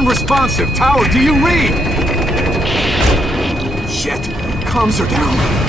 Unresponsive. Tower, do you read? Shit. Comms are down.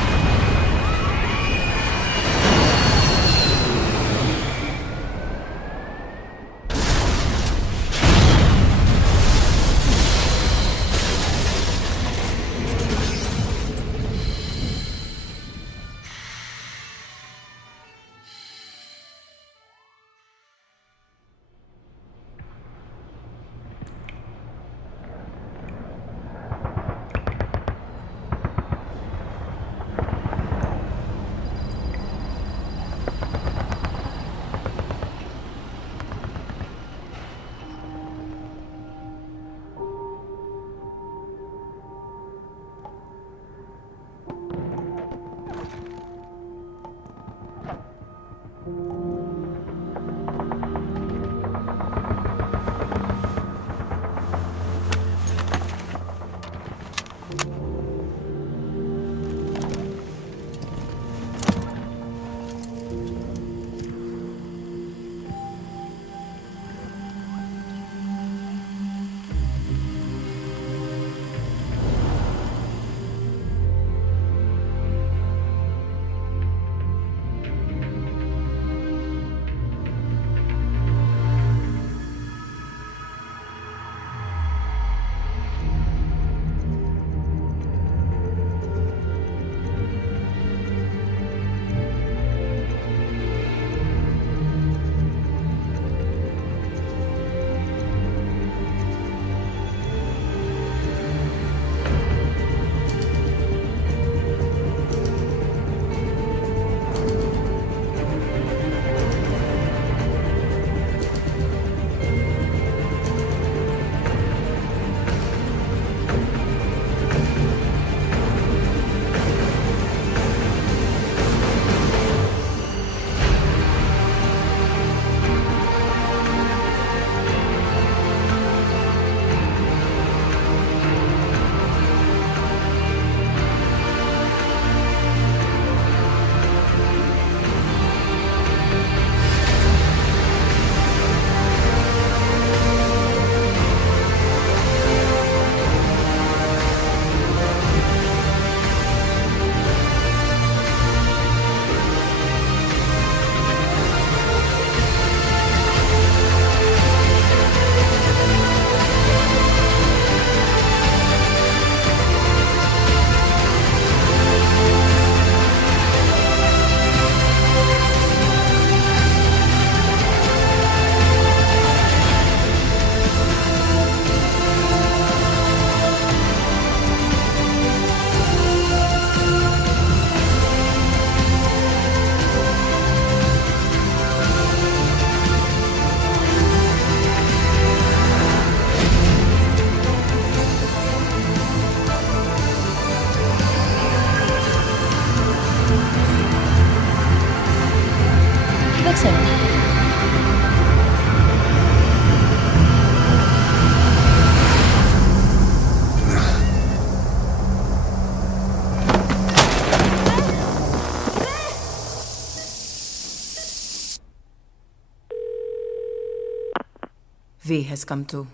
V has come to.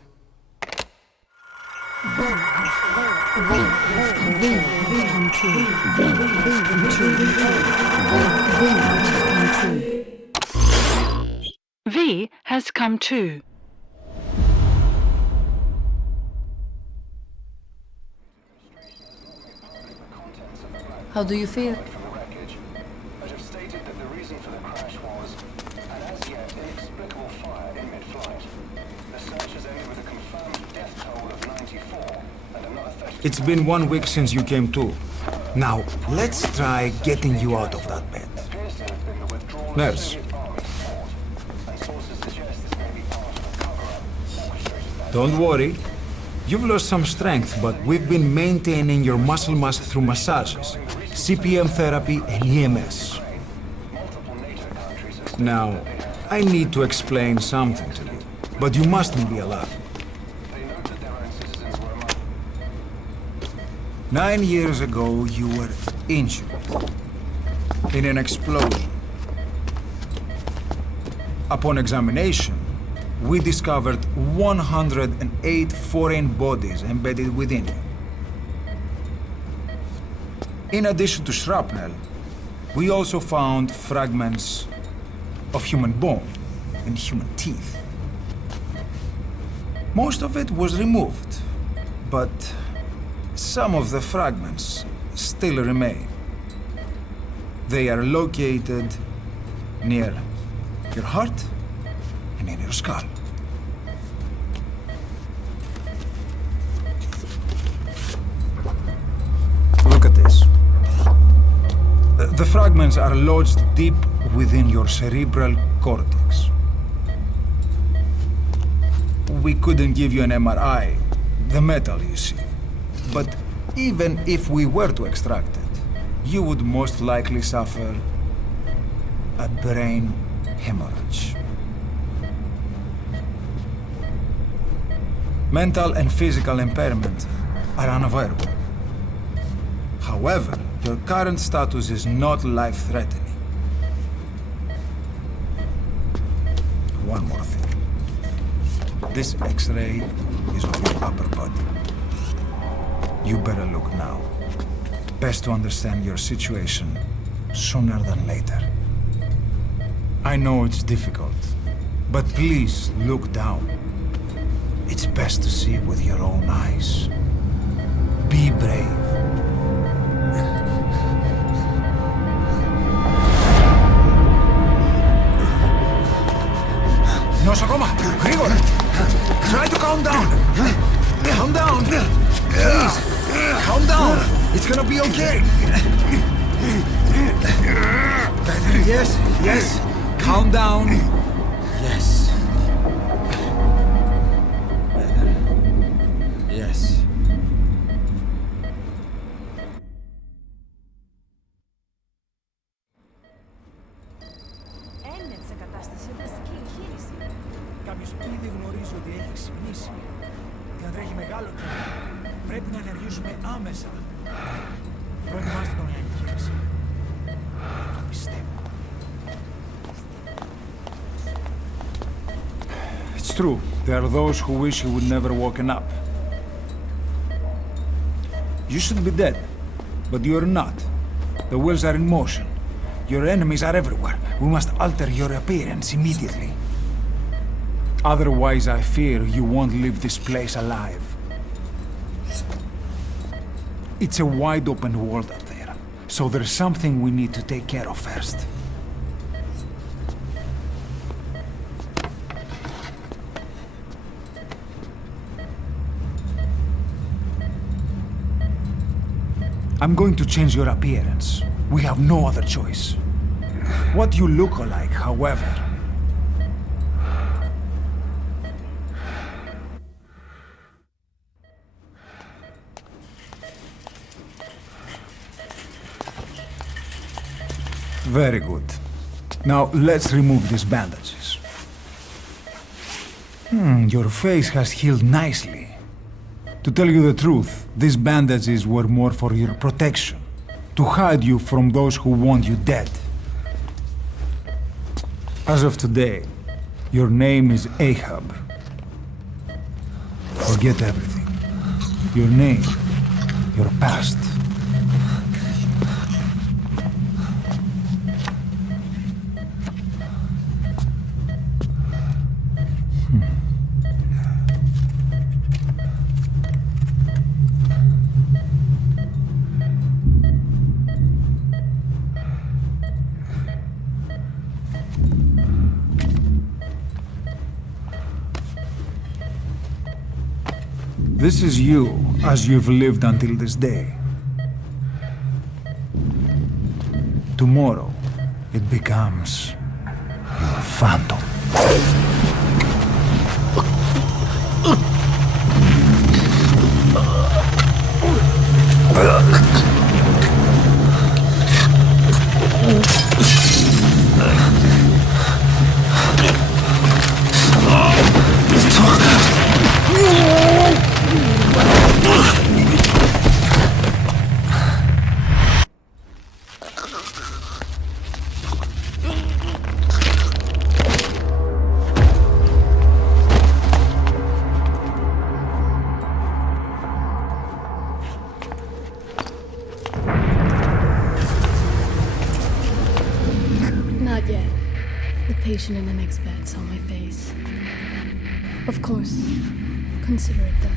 V has come too. How do you feel? But have stated that the reason for the crash was an as yet inexplicable fire in mid-flight. The search has ended with a confirmed death toll of 94 and another 30. It's been 1 week since you came to. Now, let's try getting you out of that bed. Appears to have been the withdrawal of Nurse. Soviet army support, and sources suggest this may be part of a cover-up orchestrated by Don't worry. You've lost some strength, but we've been maintaining your muscle mass through massages, CPM therapy, and EMS. multiple NATO countries. Have Now, I need to explain something to you, but you mustn't be alarmed. they note that their own citizens were among 9 years ago, you were injured in an explosion. Upon examination, we discovered 108 foreign bodies embedded within you. In addition to shrapnel, we also found fragments of human bone and human teeth. Most of it was removed, but some of the fragments still remain. They are located near your heart and in your skull. Look at this. The fragments are lodged deep within your cerebral cortex. We couldn't give you an MRI, the metal, you see. But even if we were to extract it, you would most likely suffer a brain hemorrhage. Mental and physical impairment are unavoidable. However, your current status is not life-threatening. One more thing. This X-ray is of your upper body. You better look now. Best to understand your situation sooner than later. I know it's difficult, but please look down. It's best to see with your own eyes. Be brave. Nosokoma, Grigor! Try to calm down! Calm down! Please! Calm down! It's gonna be okay! Yes, yes! Calm down! Yes. Better. Yes. Έννετ σε κατάσταση βασική εγχείρηση. Κάποιος ήδη γνωρίζει ότι έχει ξυπνήσει. Και αν τρέχει μεγάλο κίνημα, πρέπει να ενεργήσουμε άμεσα. Προετοιμάστε τον για εγχείρηση. Το πιστεύω. It's true. There are those who wish you would never woken up. You should be dead, but you're not. The wheels are in motion. Your enemies are everywhere. We must alter your appearance immediately. Otherwise, I fear you won't leave this place alive. It's a wide open world out there, so there's something we need to take care of first. I'm going to change your appearance. We have no other choice. What you look like, however. Very good. Now let's remove these bandages. Your face has healed nicely. To tell you the truth, these bandages were more for your protection, to hide you from those who want you dead. As of today, your name is Ahab. Forget everything. Your name, your past. This is you, as you've lived until this day. Tomorrow, it becomes your phantom. patient and an expert on my face. Of course. Consider it done.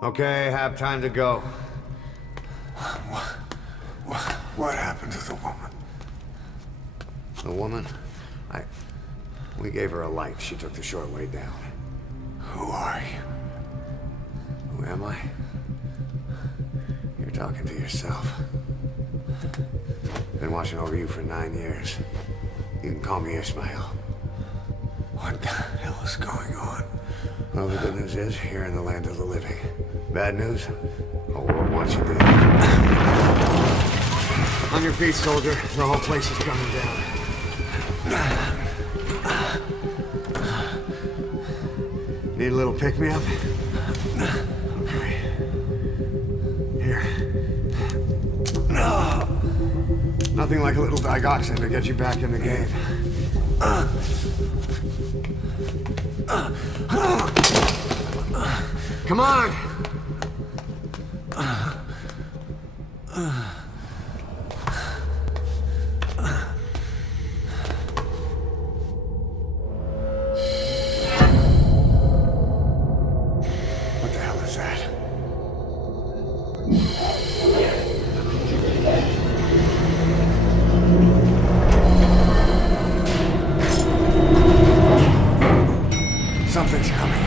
Okay, have time to go. What happened to the woman? The woman? We gave her a light. She took the short way down. Who are you? Who am I? You're talking to yourself. Been watching over you for 9 years. You can call me Ishmael. What the hell is going on? Well, the good news is, you're in the land of the living. Bad news? The world wants you dead. On your feet, soldier. The whole place is coming down. Need a little pick-me-up? Okay. Here. Nothing like a little digoxin to get you back in the game. Come on! What the hell is that? Something's coming.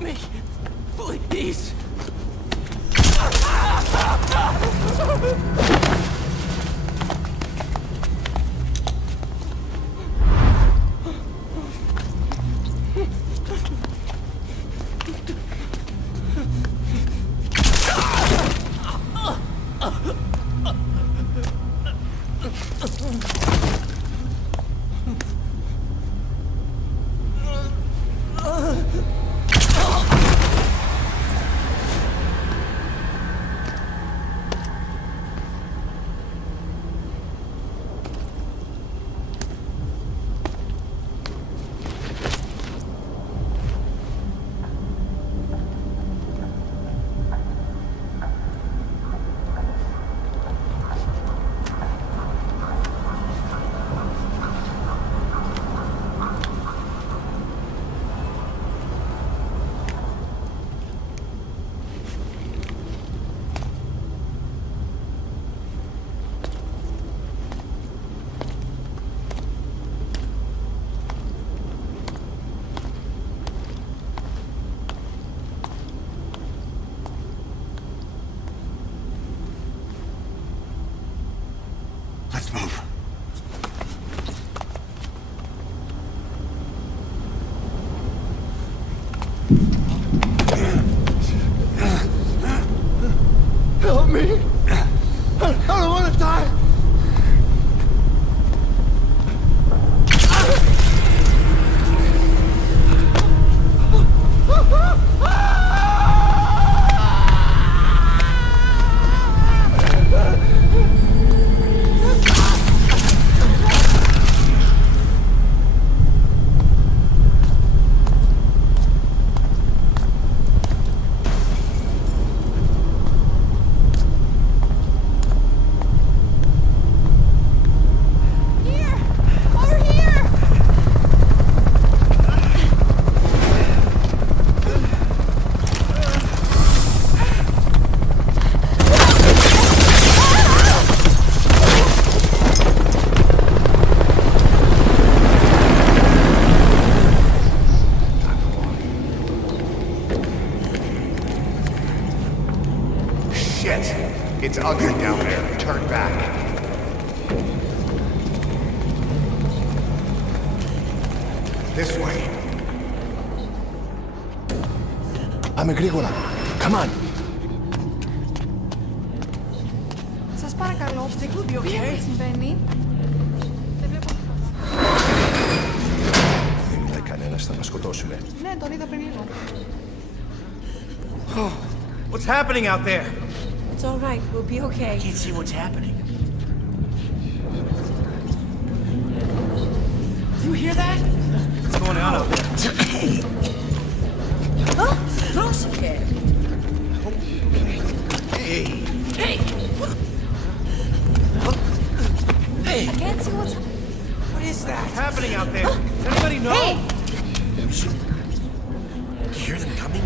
me, please. Let's move. Help me! I don't want to die! It's ugly down there. Turn back. This way. Πάμε γρήγορα. Come on. Σας παρακαλώ, τι συμβαίνει? Δεν βλέπω. Δεν είδε κανένας, θα μας σκοτώσουνε. Ναι, τον είδα πριν λίγο. What's happening out there? It's all right, we'll be okay. I can't see what's happening. Do you hear that? What's going on out there? Πρόσεχε! Hey! Hey! Hey! I can't see what's happening out there? Does anybody know? Hey! We should hear them coming.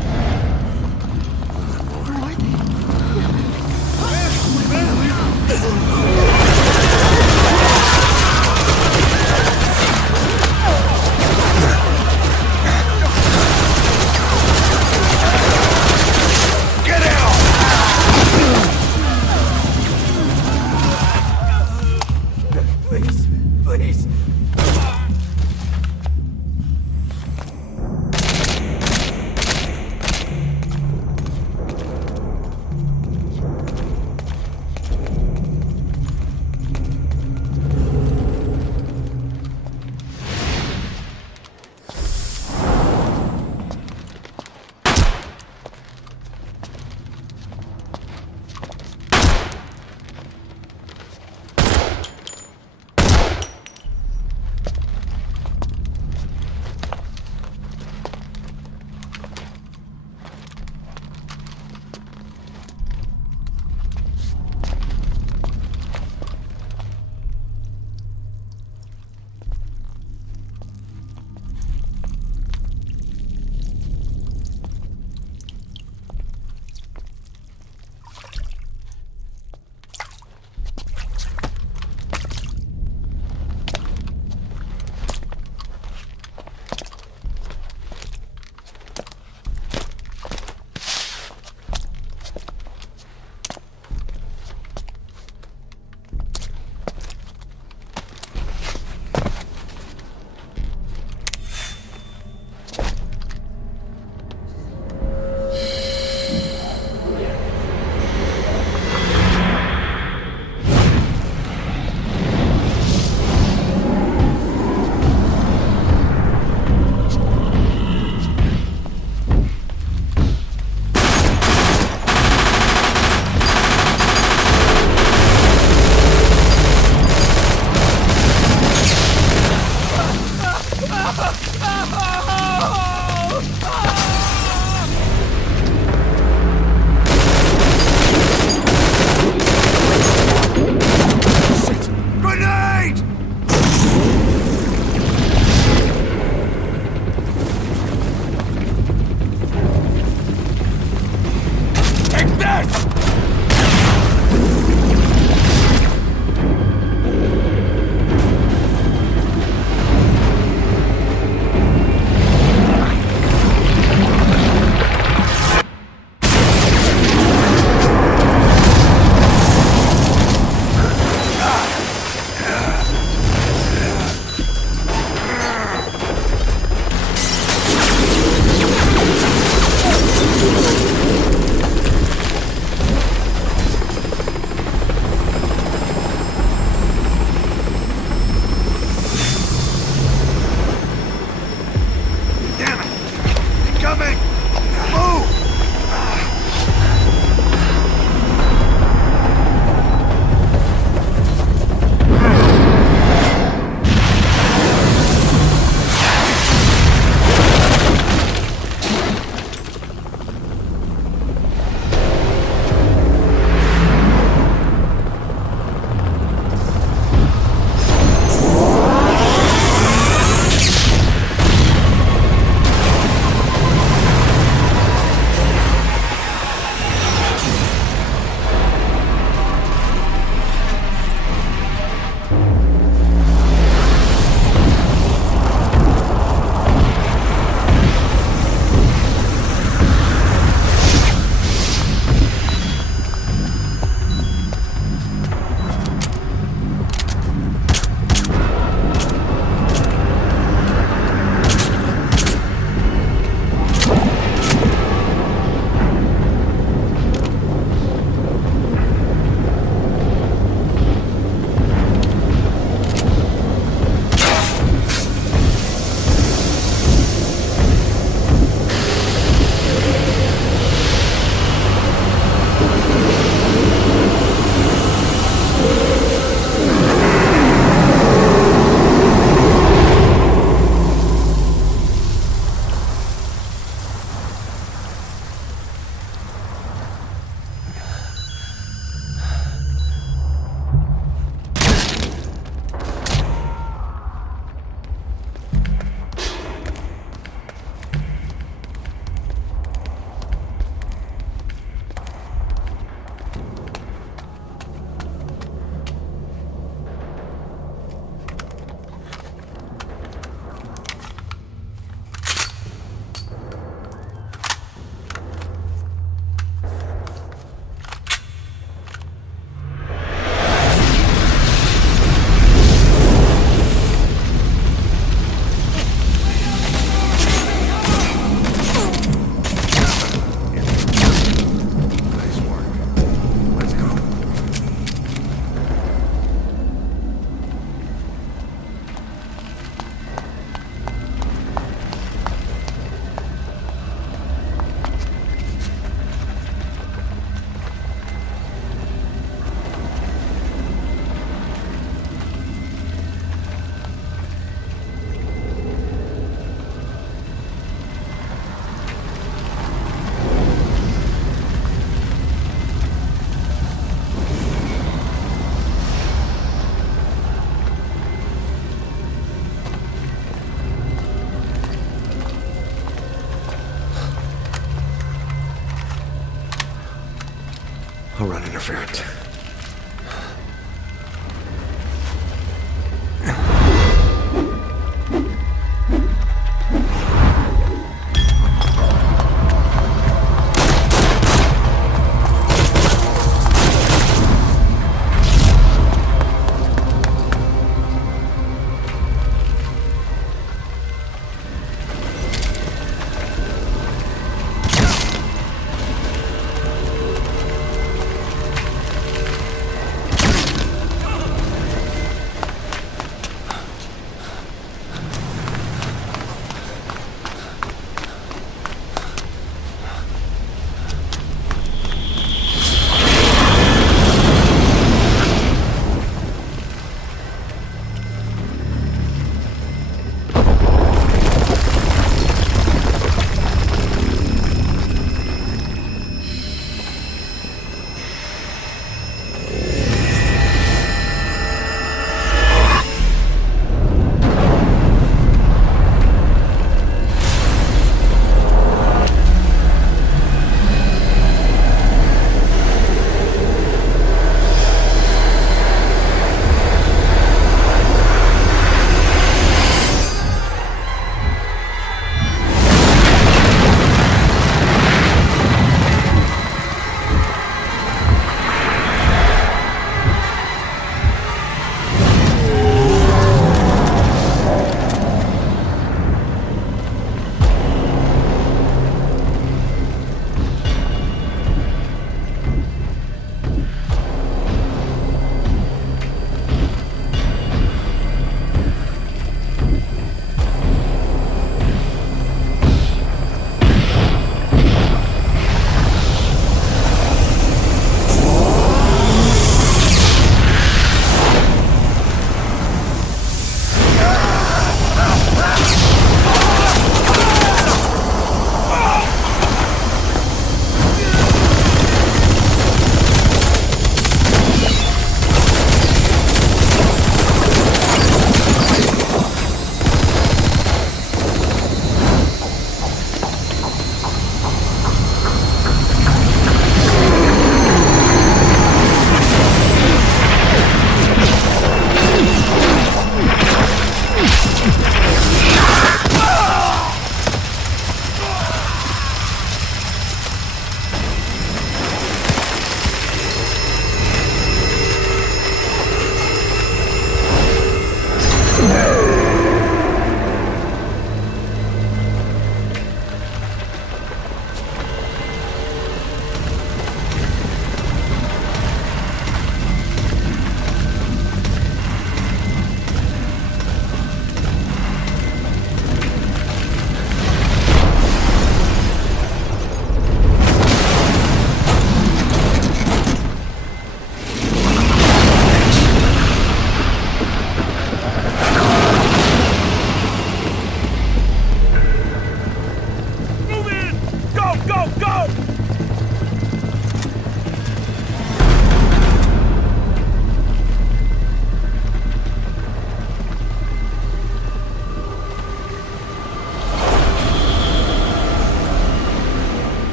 I'll run interference.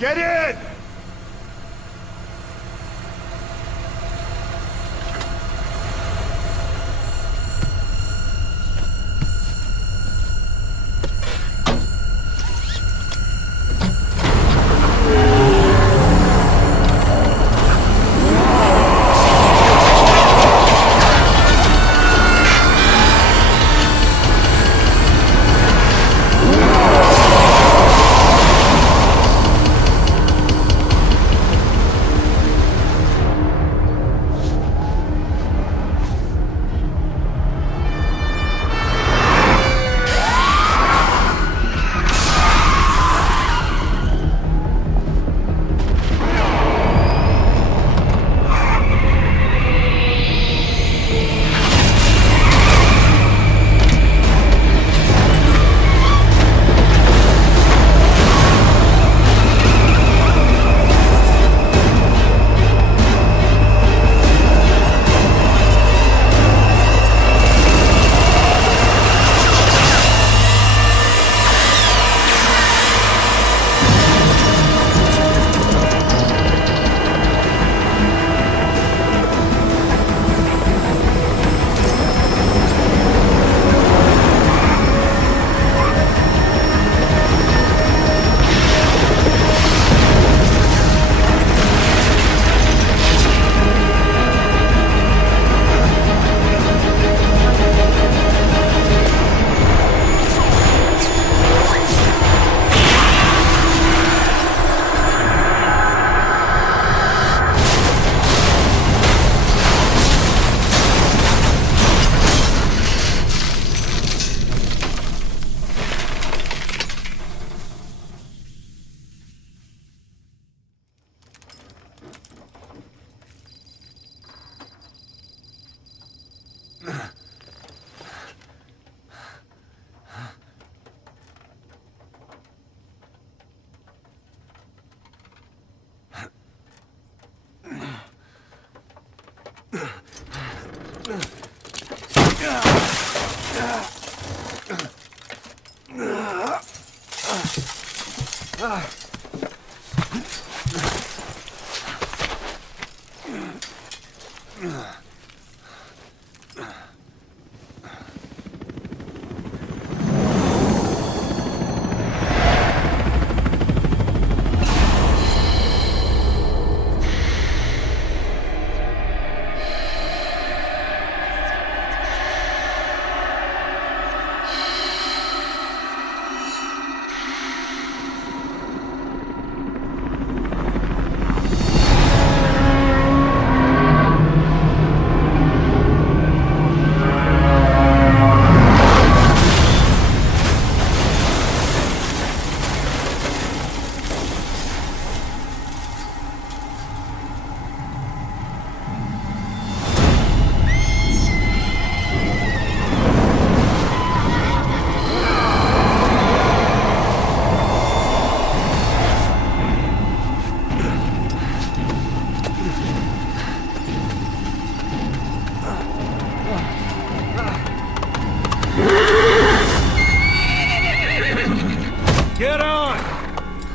Get in!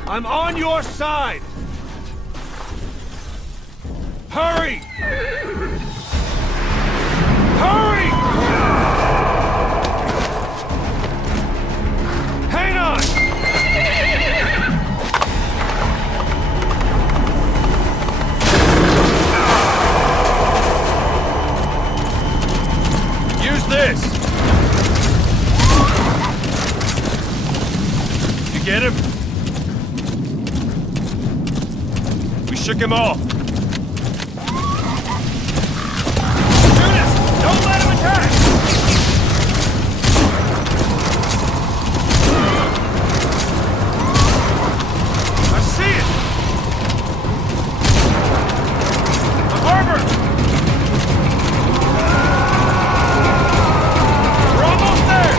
I'm on your side! Hurry! Hurry! Hang on! Use this! You get him? We shook him off. Shoot us! Don't let him attack! I see it! The harbor! We're almost there!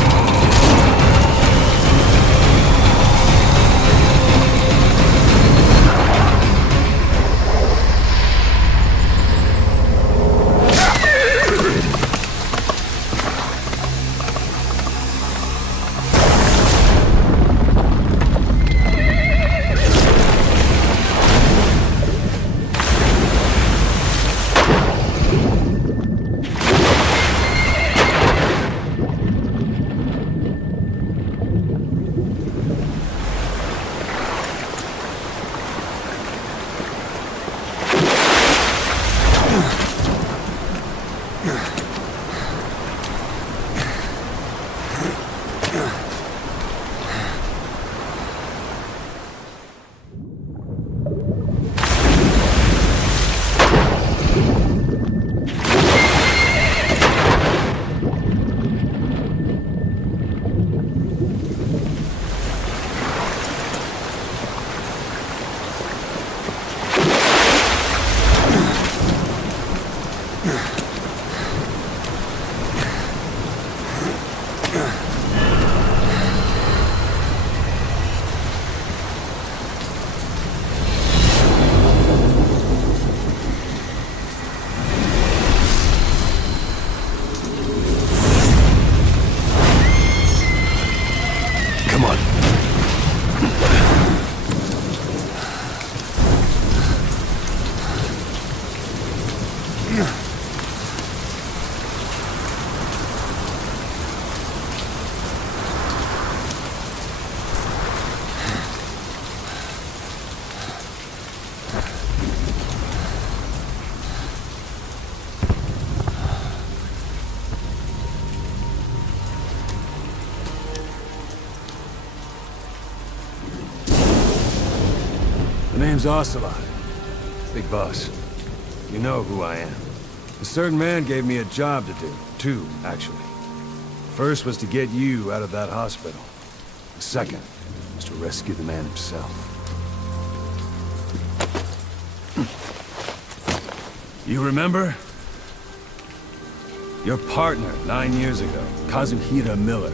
The name's Ocelot. Big boss. You know who I am. A certain man gave me a job to do. Two, actually. First was to get you out of that hospital. The second was to rescue the man himself. You remember? Your partner 9 years ago, Kazuhira Miller.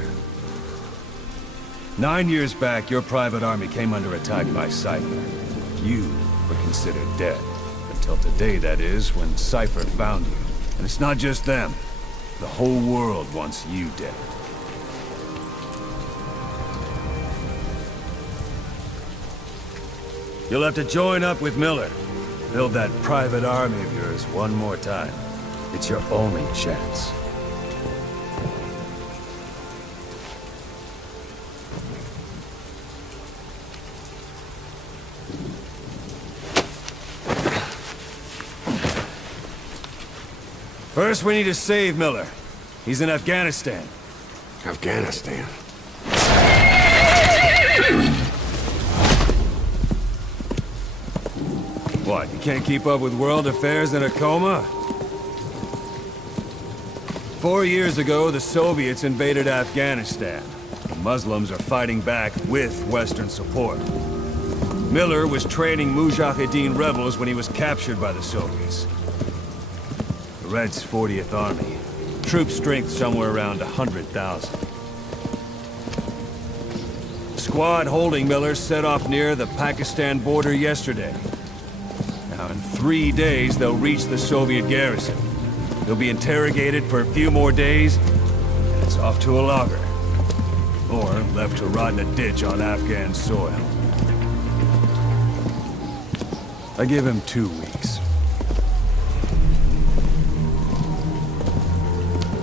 9 years back, your private army came under attack by Cypher. You were considered dead. Until today, that is, when Cypher found you. And it's not just them. The whole world wants you dead. You'll have to join up with Miller. Build that private army of yours one more time. It's your only chance. First, we need to save Miller. He's in Afghanistan. Afghanistan? What, you can't keep up with world affairs in a coma? 4 years ago, the Soviets invaded Afghanistan. The Muslims are fighting back with Western support. Miller was training Mujahideen rebels when he was captured by the Soviets. The Reds' 40th Army. Troop strength somewhere around 100,000. The squad holding Miller set off near the Pakistan border yesterday. Now, in 3 days, they'll reach the Soviet garrison. He'll be interrogated for a few more days, and it's off to a lager. Or left to rot in a ditch on Afghan soil. I give him 2 weeks.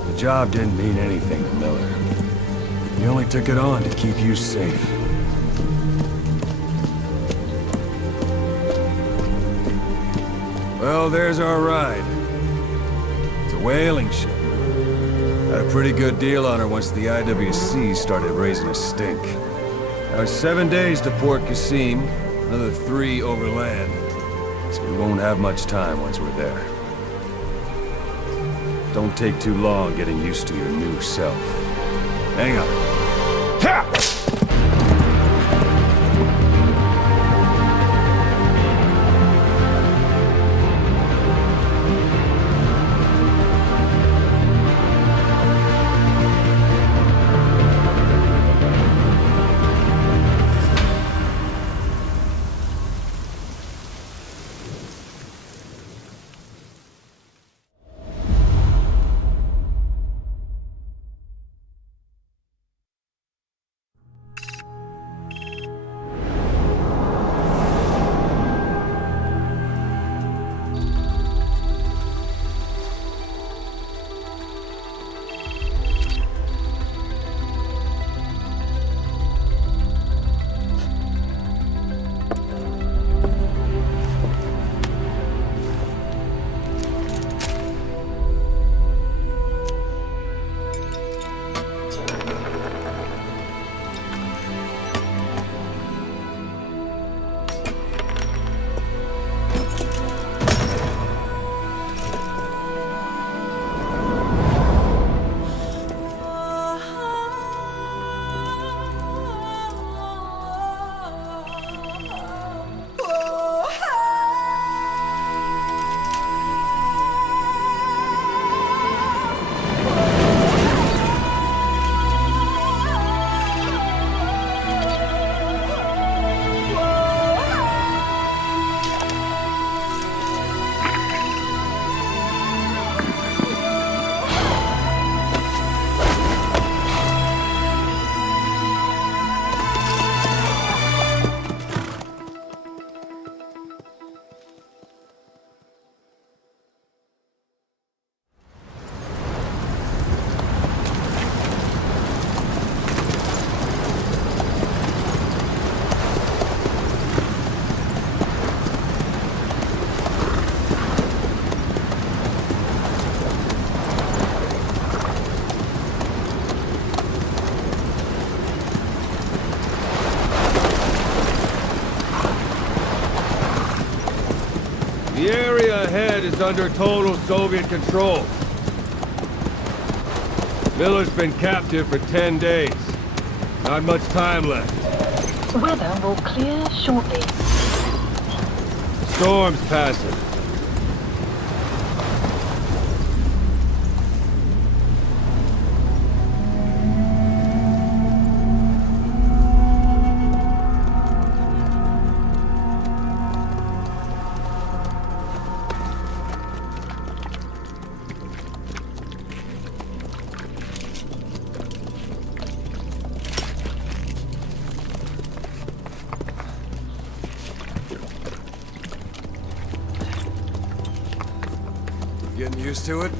The job didn't mean anything to Miller. He only took it on to keep you safe. Well, there's our ride. It's a whaling ship. Had a pretty good deal on her once the IWC started raising a stink. Now it's 7 days to Port Qasim, another 3 overland. So we won't have much time once we're there. Don't take too long getting used to your new self. Hang on. Ha! is under total Soviet control. Miller's been captive for 10 days. Not much time left. Weather will clear shortly. Storm's passing. Getting used to it?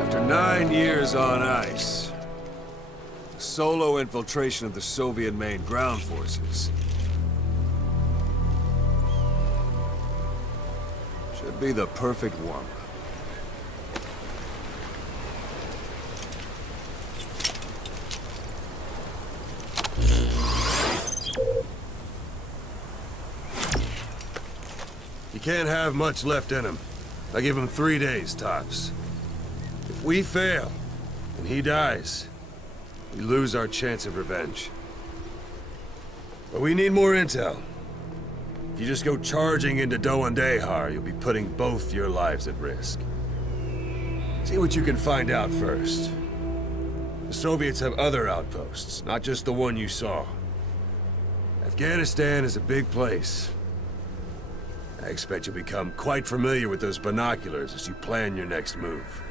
After 9 years on ice, solo infiltration of the Soviet main ground forces should be the perfect warm-up. You can't have much left in him. I give him 3 days, tops. If we fail, and he dies, we lose our chance of revenge. But we need more intel. If you just go charging into Doandehar, you'll be putting both your lives at risk. See what you can find out first. The Soviets have other outposts, not just the one you saw. Afghanistan is a big place. I expect you'll become quite familiar with those binoculars as you plan your next move.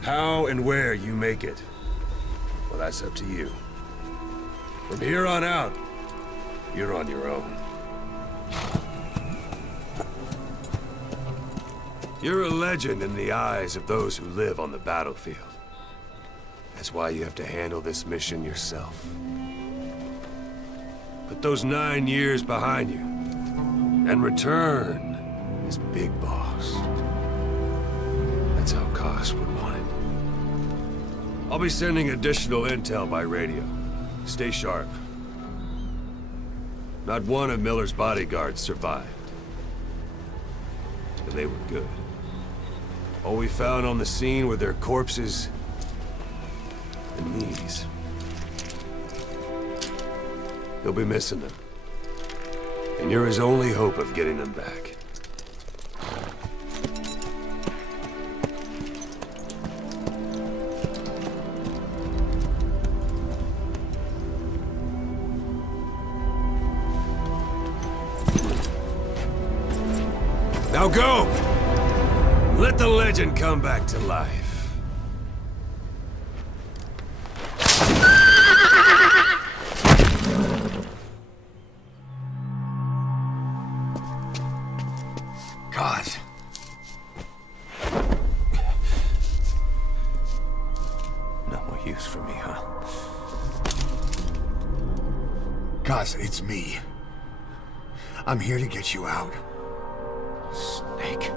How and where you make it, well, that's up to you. From here on out, you're on your own. You're a legend in the eyes of those who live on the battlefield. That's why you have to handle this mission yourself. Put those 9 years behind you, and return as Big Boss. That's how Koss would want it. I'll be sending additional intel by radio. Stay sharp. Not one of Miller's bodyguards survived. But they were good. All we found on the scene were their corpses and knees. You'll be missing them. And you're his only hope of getting them back. Now go! Let the legend come back to life. God. No more use for me, huh? Koss, it's me. I'm here to get you out. Snake.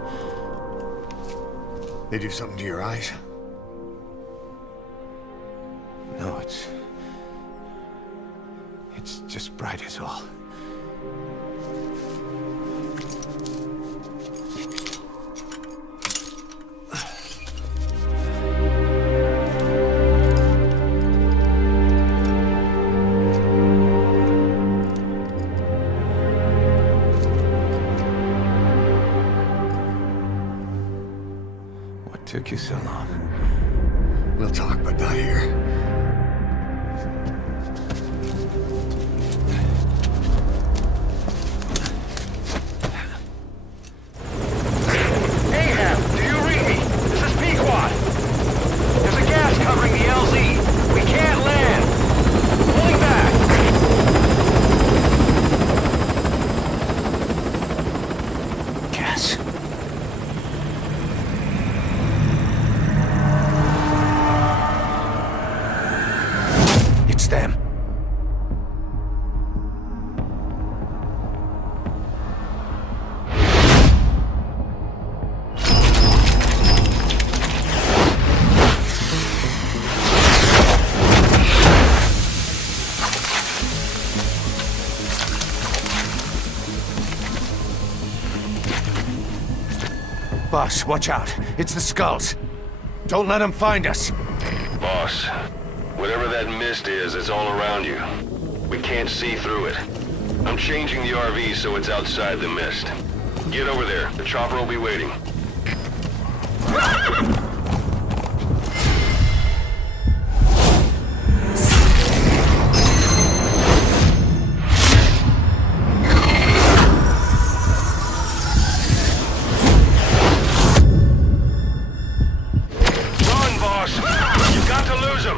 They do something to your eyes? No, it's just bright as all. Took you so long. We'll talk, but not here. Ahab, do you read me? This is Pequod. There's a gas covering the LZ. We can't land. Pulling back. Gas. It's them. Boss, watch out. It's the skulls. Don't let them find us. Boss, whatever that mist is, it's all around you. We can't see through it. I'm changing the RV so it's outside the mist. Get over there. The chopper will be waiting. Run, boss! You've got to lose him!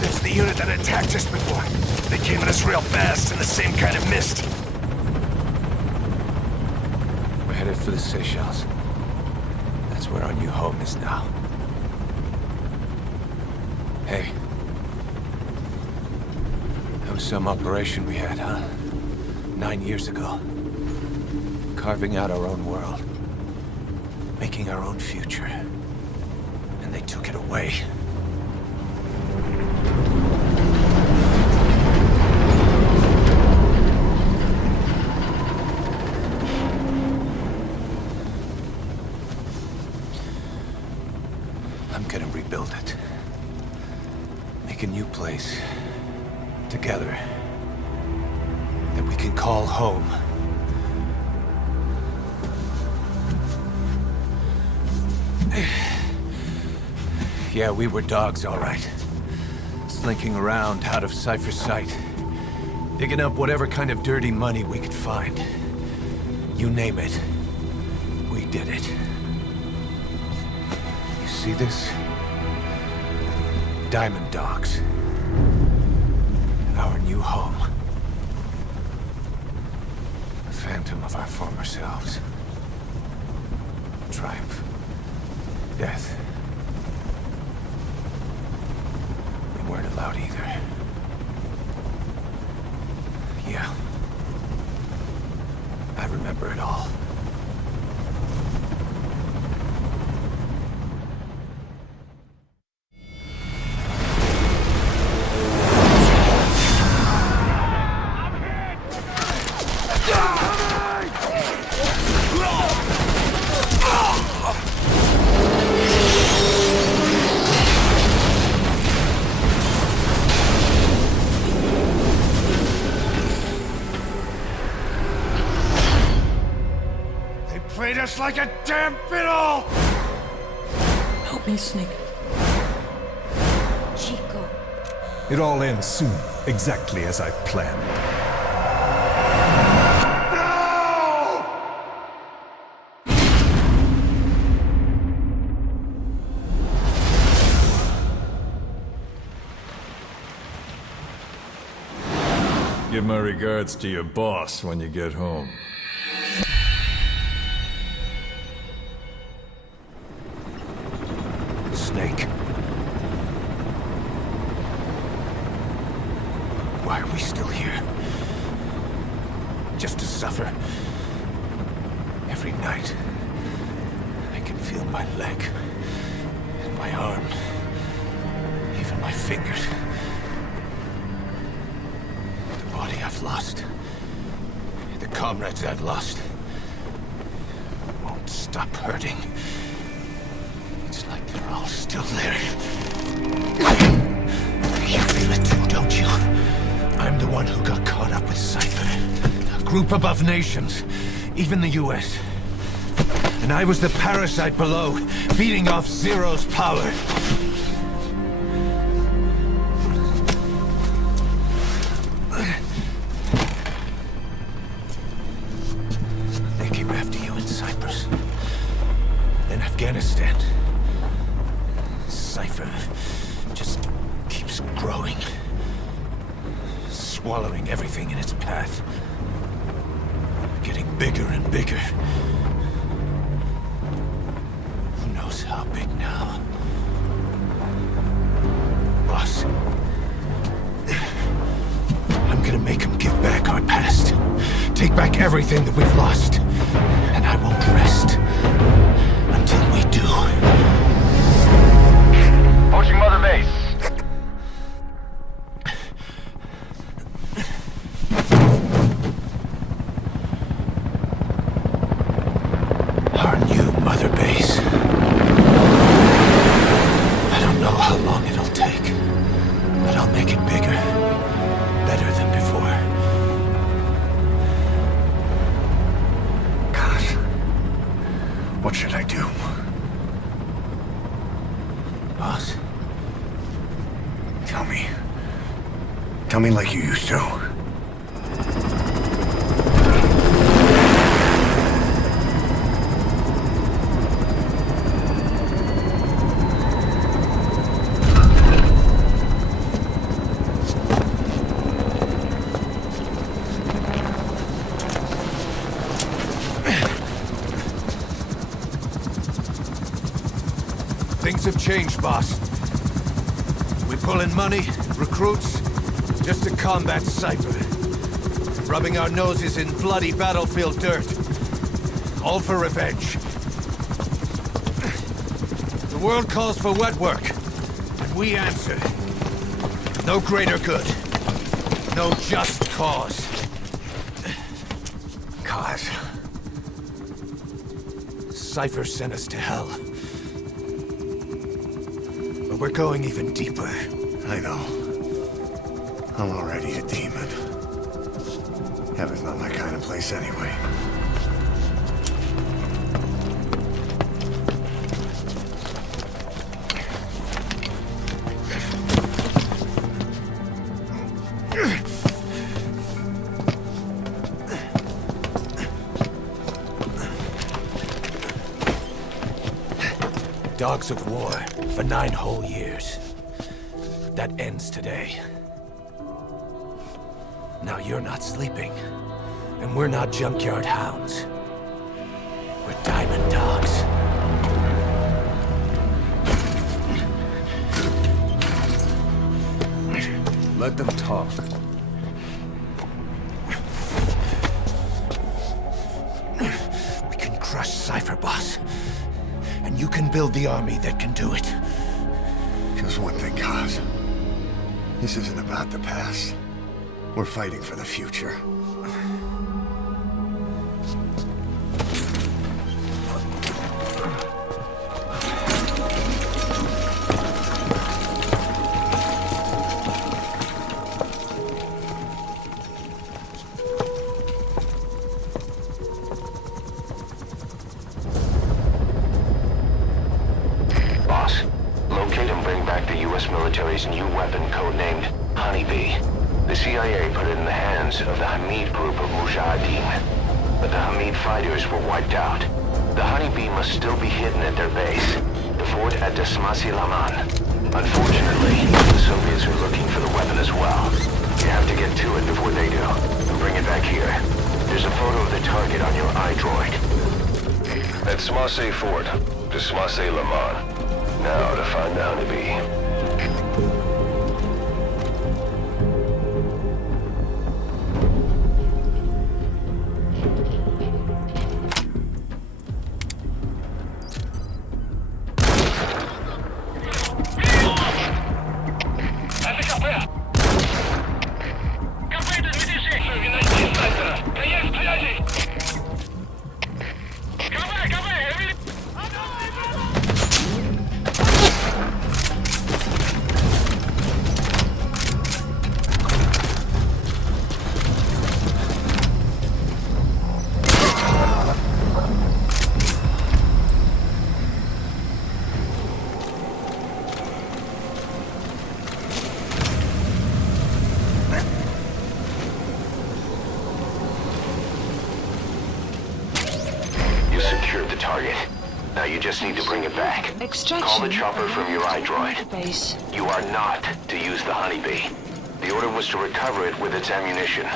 That's the unit that attacked us before. They came at us real fast in the same kind of mist. We're headed for the Seychelles. That's where our new home is now. Hey. That was some operation we had, huh? 9 years ago. Carving out our own world. Making our own future. And they took it away. I'm gonna rebuild it. Make a new place. Together. That we can call home. Yeah, we were dogs, all right. Slinking around out of Cypher's sight. Digging up whatever kind of dirty money we could find. You name it. We did it. You see this? Diamond Dogs. Our new home. A phantom of our former selves. Triumph. Death. We weren't allowed either. Yeah. I remember it all. Played us like a damn fiddle! Help me, Snake. Chico. It all ends soon, exactly as I've planned. Give my regards to your boss when you get home. Snake. Why are we still here? Just to suffer? Every night, I can feel my leg, and my arm, even my fingers. The body I've lost, the comrades I've lost, won't stop hurting. It's like they're all still there. You feel it too, don't you? I'm the one who got caught up with Cypher. A group above nations, even the US. And I was the parasite below, feeding off Zero's power. They came after you in Cyprus. Then Afghanistan. Cypher just keeps growing. Swallowing everything in its path. Getting bigger and bigger. Who knows how big now? Boss. I'm gonna make him give back our past. Take back everything that we've lost. And I won't rest until we do. Mother Base. Our new Mother Base. I don't know how long it'll take, but I'll make it bigger. Better than before. Gosh. What should I do? Boss? Tell me. Tell me like you used to. Things have changed, boss. We pull in money, recruits, just to combat Cypher. Rubbing our noses in bloody battlefield dirt. All for revenge. The world calls for wet work, and we answer. No greater good. No just cause. Cause? Cypher sent us to hell. But we're going even deeper. I know. I'm already a demon. Heaven's not my kind of place anyway. Dogs of war for 9 whole years. That ends today. Now you're not sleeping, and we're not junkyard hounds. We're diamond dogs. Let them talk. We can crush Cypher, boss. And you can build the army that can do it. Just one thing, Kaz. This isn't about the past. We're fighting for the future. Boss, locate and bring back the U.S. military's new weapon codenamed Honeybee. The CIA put it in the hands of the Hamid group of Mujahideen, but the Hamid fighters were wiped out. The Honeybee must still be hidden at their base, the fort at Desmasi Laman. Unfortunately, the Soviets are looking for the weapon as well. You have to get to it before they do, and bring it back here. There's a photo of the target on your iDroid. At Desmasi Fort, Desmasi Laman. Now to find the Honeybee. Secured the target. Now you just need to bring it back. Call the chopper from your iDroid. You are not to use the Honeybee. The order was to recover it with its ammunition.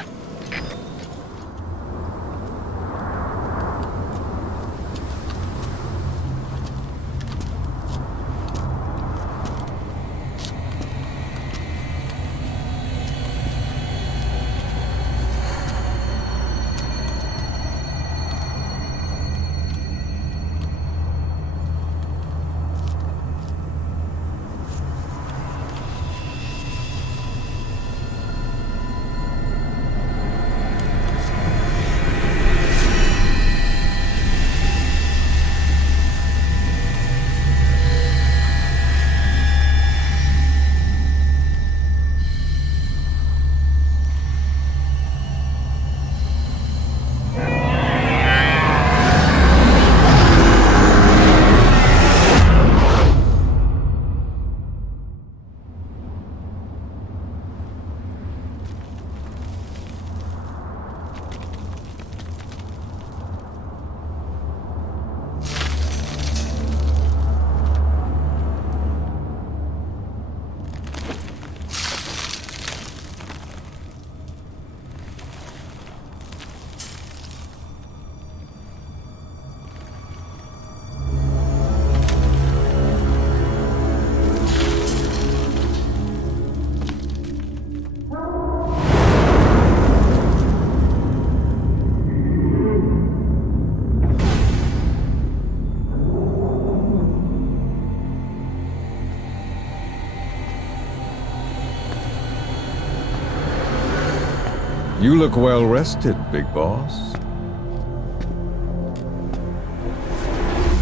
You look well rested, big boss.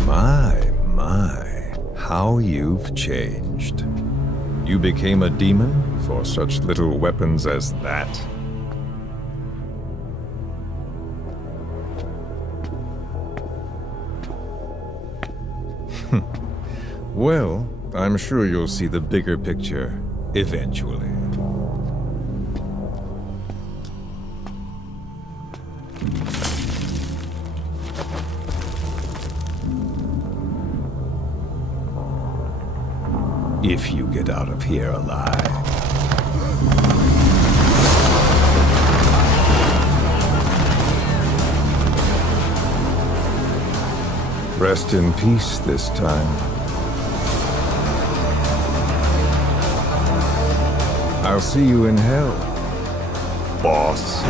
My, how you've changed. You became a demon for such little weapons as that? Well, I'm sure you'll see the bigger picture eventually. If you get out of here alive. Rest in peace this time. I'll see you in hell, boss.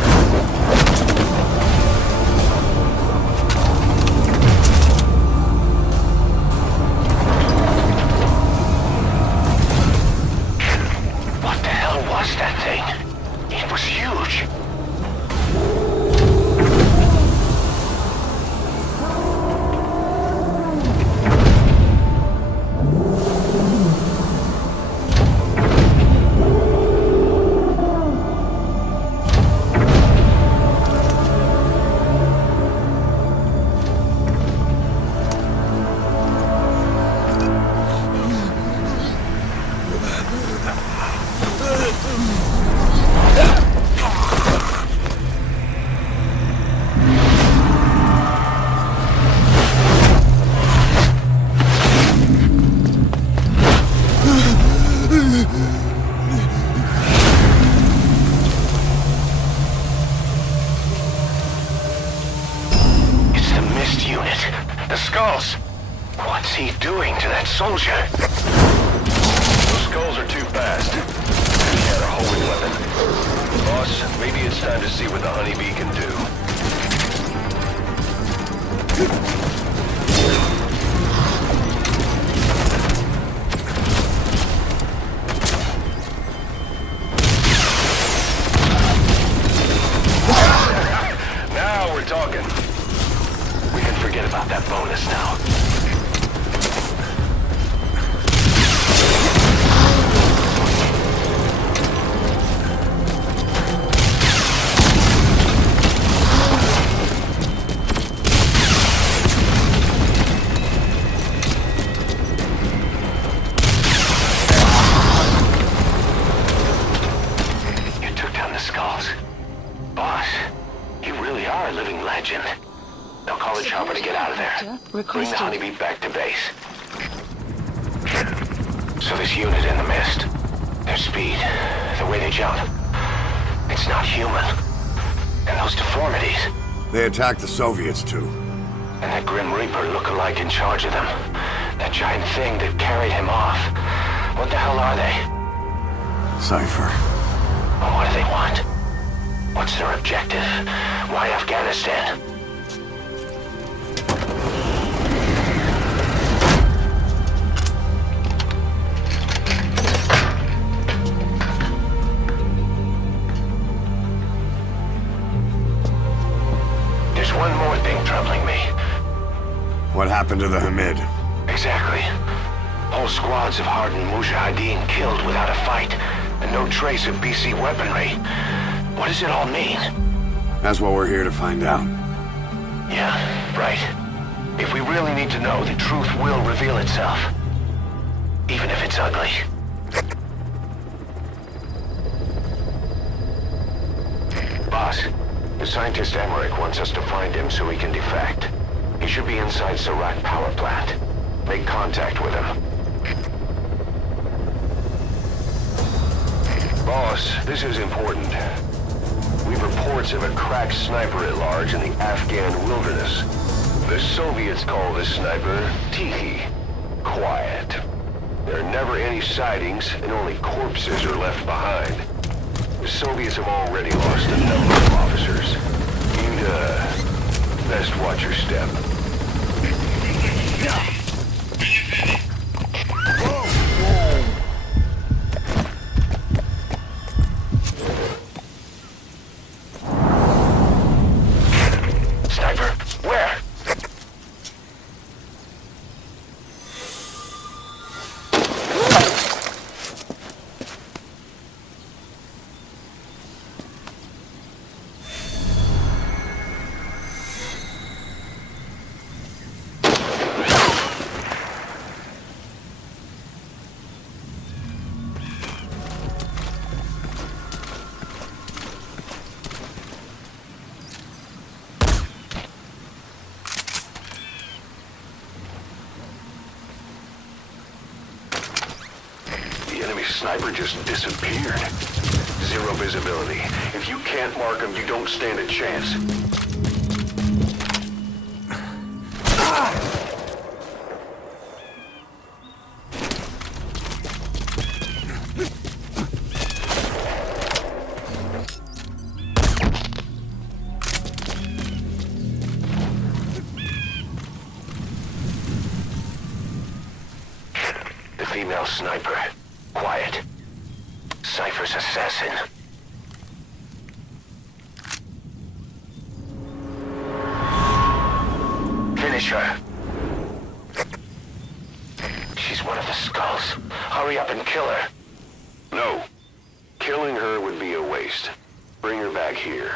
Bring the honeybee back to base. So this unit in the mist, their speed, the way they jump, it's not human. And those deformities. They attacked the Soviets too. And that Grim Reaper look-alike in charge of them. That giant thing that carried him off. What the hell are they? Cypher. Well, what do they want? What's their objective? Why Afghanistan? One more thing troubling me. What happened to the Hamid? Exactly. Whole squads of hardened Mujahideen killed without a fight, and no trace of BC weaponry. What does it all mean? That's what we're here to find out. Yeah, right. If we really need to know, the truth will reveal itself. Even if it's ugly. Boss. The scientist Emmerich wants us to find him so he can defect. He should be inside Serac power plant. Make contact with him. Boss, this is important. We have reports of a cracked sniper at large in the Afghan wilderness. The Soviets call this sniper Tiki. Quiet. There are never any sightings, and only corpses are left behind. The Soviets have already lost a number of officers. You'd, best watch your step. sniper just disappeared. Zero visibility. If you can't mark him, you don't stand a chance. The female sniper. Quiet. Cypher's assassin. Finish her. She's one of the skulls. Hurry up and kill her. No. Killing her would be a waste. Bring her back here.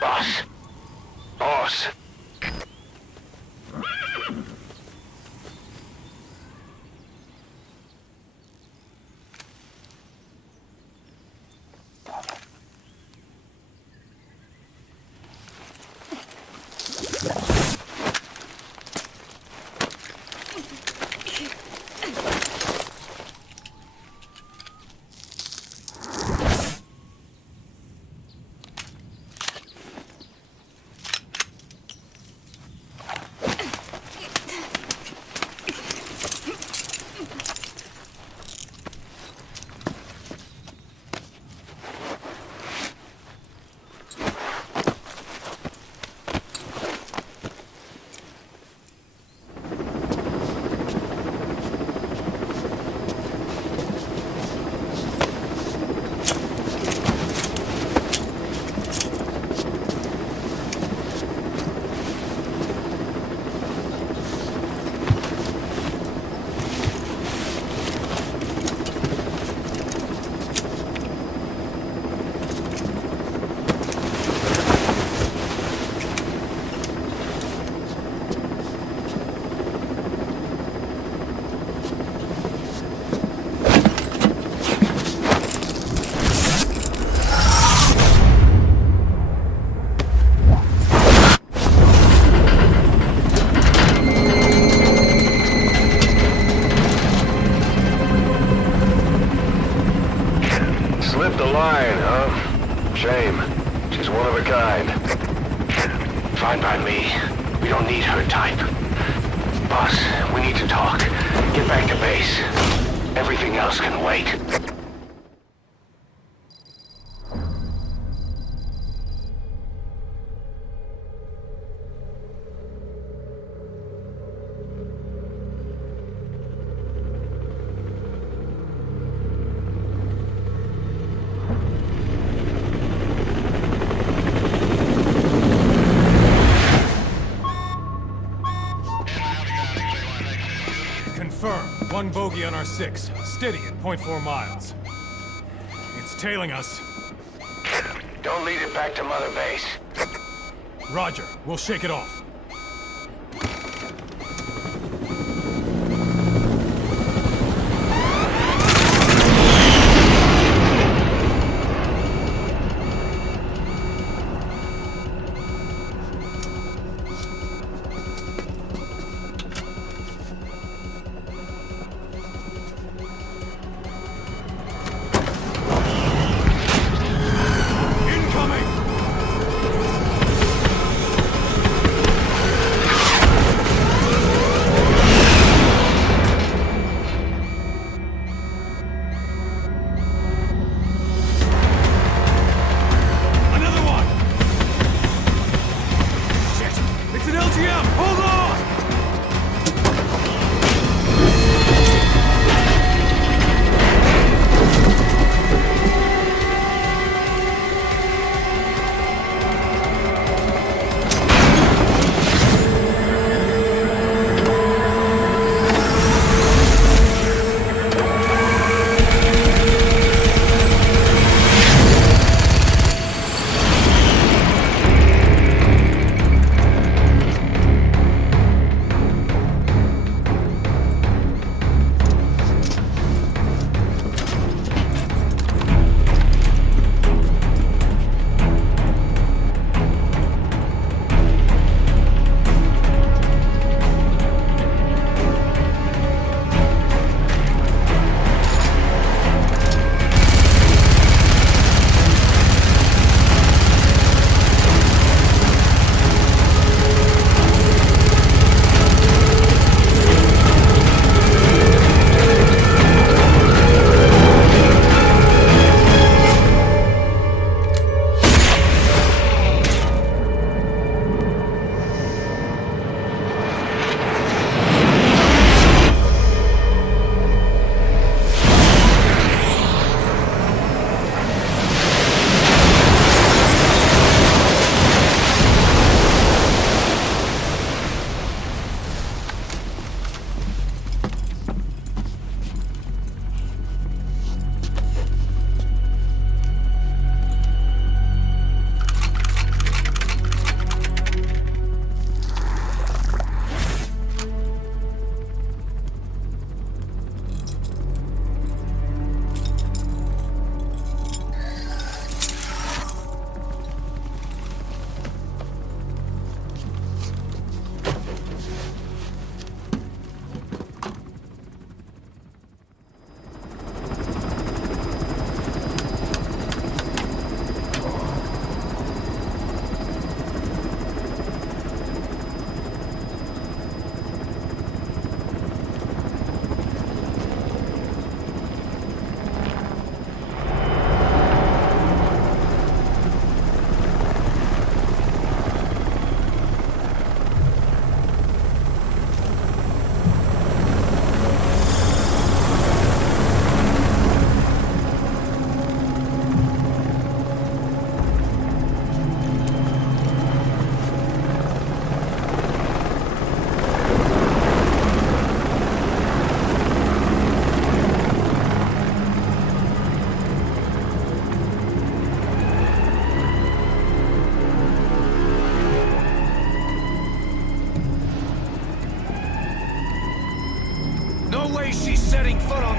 Boss. Boss. Slipped the line, huh? Shame. She's one of a kind. Fine by me. We don't need her type. Boss, we need to talk. Get back to base. Everything else can wait. One bogey on our 6. Steady at 0.4 miles. It's tailing us. Don't lead it back to Mother Base. Roger. We'll shake it off.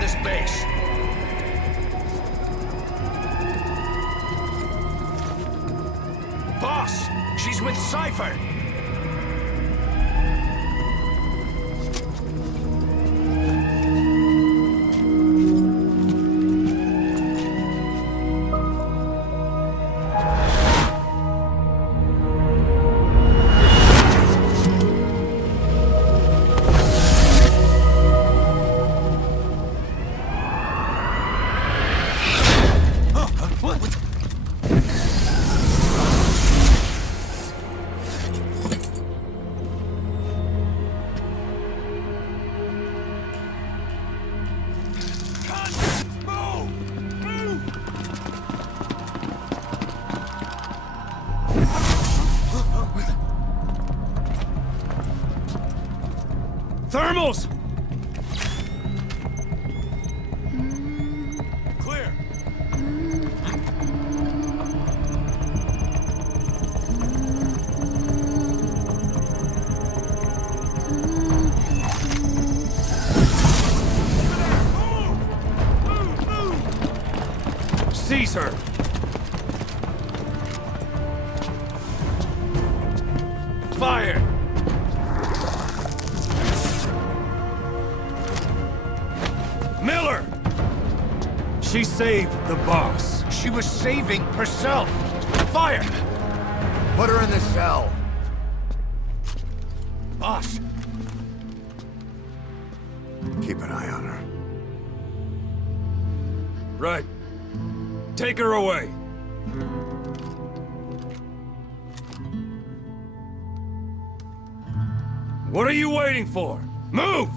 this base. Boss, she's with Cypher. Thermals! Clear. Seize her! Fire! Miller! She saved the boss. She was saving herself. Fire! Put her in the cell. Boss. Keep an eye on her. Right. Take her away. What are you waiting for? Move!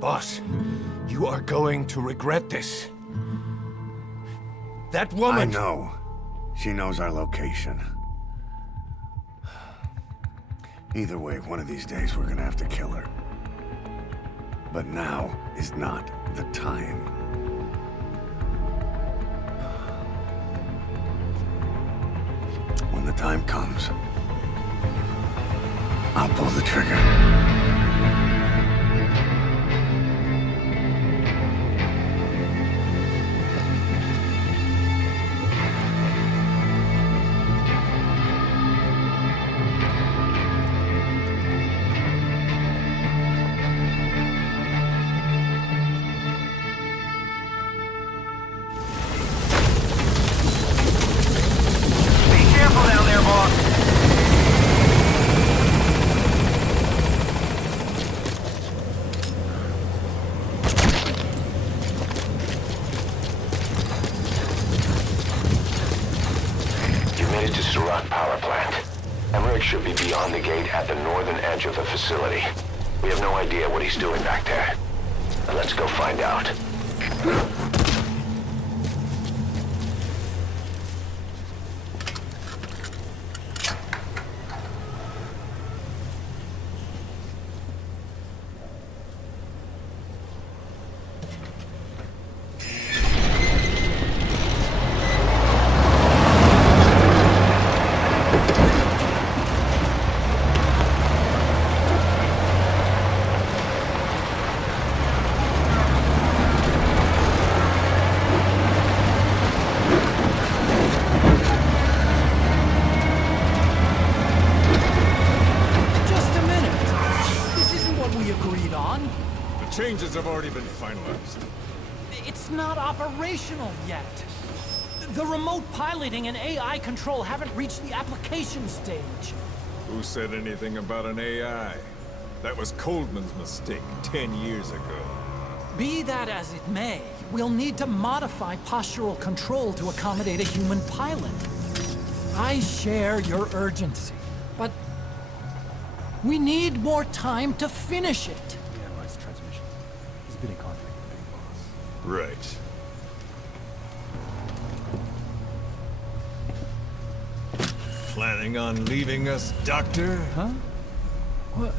Boss, you are going to regret this. That woman... I know. She knows our location. Either way, one of these days we're gonna have to kill her. But now is not the time. When the time comes, I'll pull the trigger. Should be beyond the gate at the northern edge of the facility. We have no idea what he's doing back there. Let's go find out. Changes have already been finalized. It's not operational yet. The remote piloting and AI control haven't reached the application stage. Who said anything about an AI? That was Coldman's mistake 10 years ago. Be that as it may, we'll need to modify postural control to accommodate a human pilot. I share your urgency, but we need more time to finish it. Analyze transmission. He's been in contact with Big Boss. Right. Planning on leaving us, Doctor? Huh? What?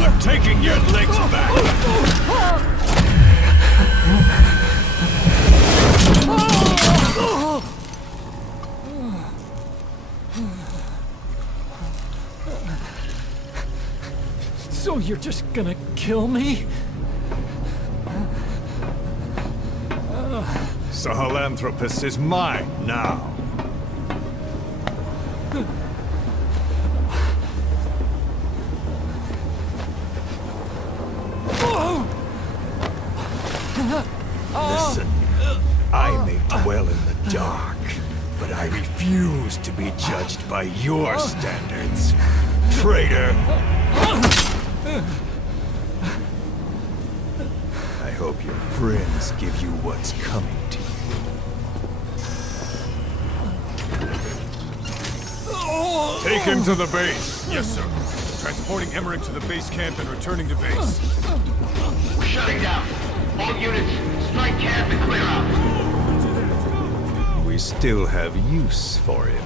I'm taking your legs back! So you're just gonna kill me? Sahelanthropus is mine now. Listen, I may dwell in the dark, but I refuse to be judged by your standards, traitor! I hope your friends give you what's coming to you. Take him to the base. Yes, sir. Transporting Emmerich to the base camp and returning to base. We're shutting down. All units, strike camp and clear out. We still have use for him.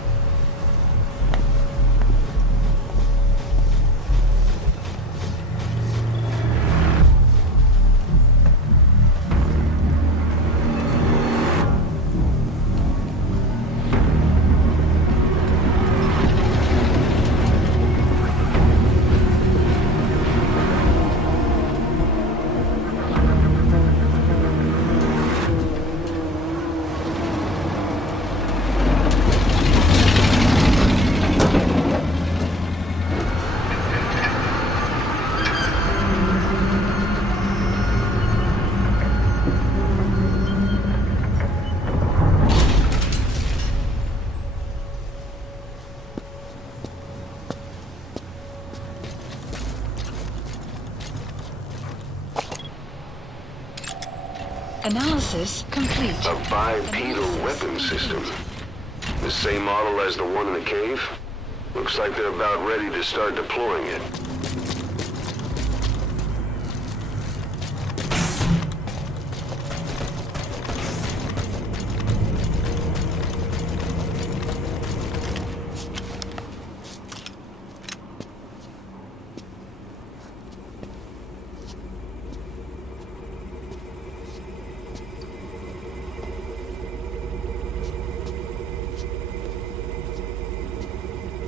Analysis complete. A bipedal weapon system. The same model as the one in the cave? Looks like they're about ready to start deploying it.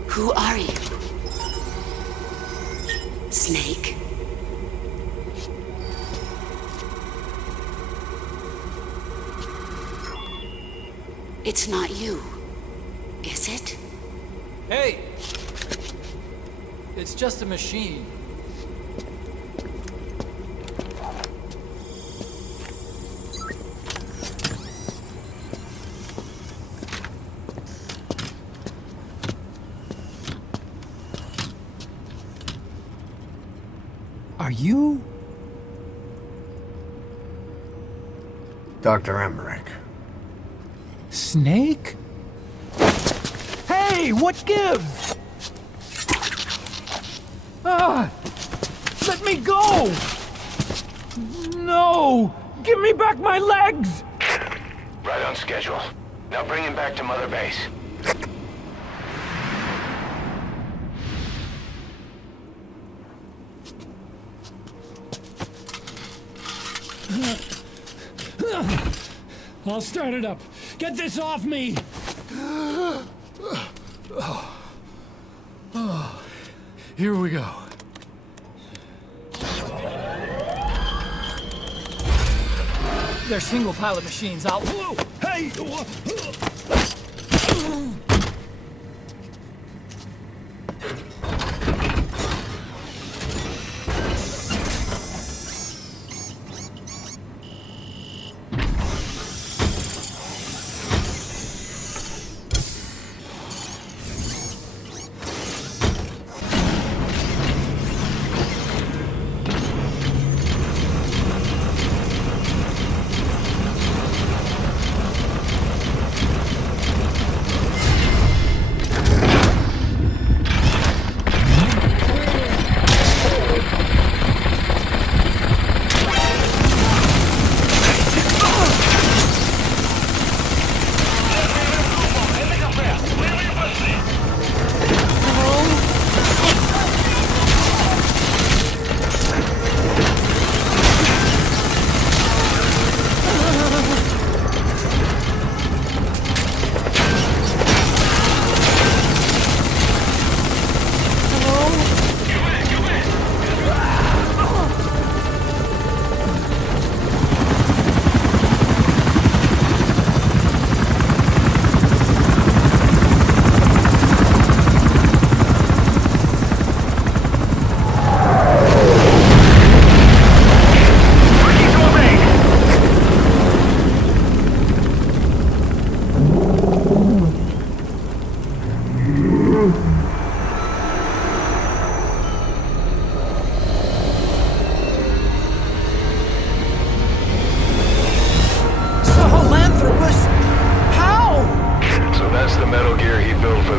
Who are you? Snake? It's not you, is it? Hey! It's just a machine. Are you? Dr. Emmerich. Snake? Hey, what gives? Ah! Let me go! No! Give me back my legs! Right on schedule. Now bring him back to Mother Base. I'll start it up. Get this off me! Here we go. They're single pilot machines. I'll... Whoa! Hey!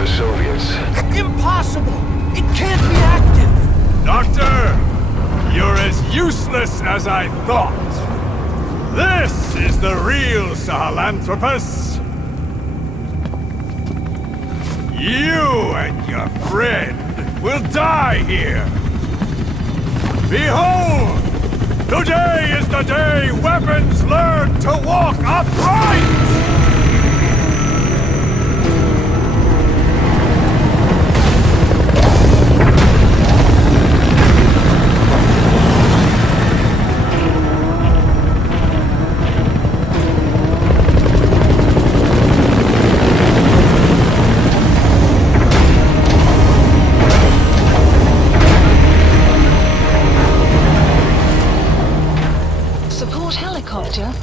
the Soviets. Impossible! It can't be active! Doctor! You're as useless as I thought! This is the real Sahelanthropus! You and your friend will die here! Behold! Today is the day weapons learn to walk upright!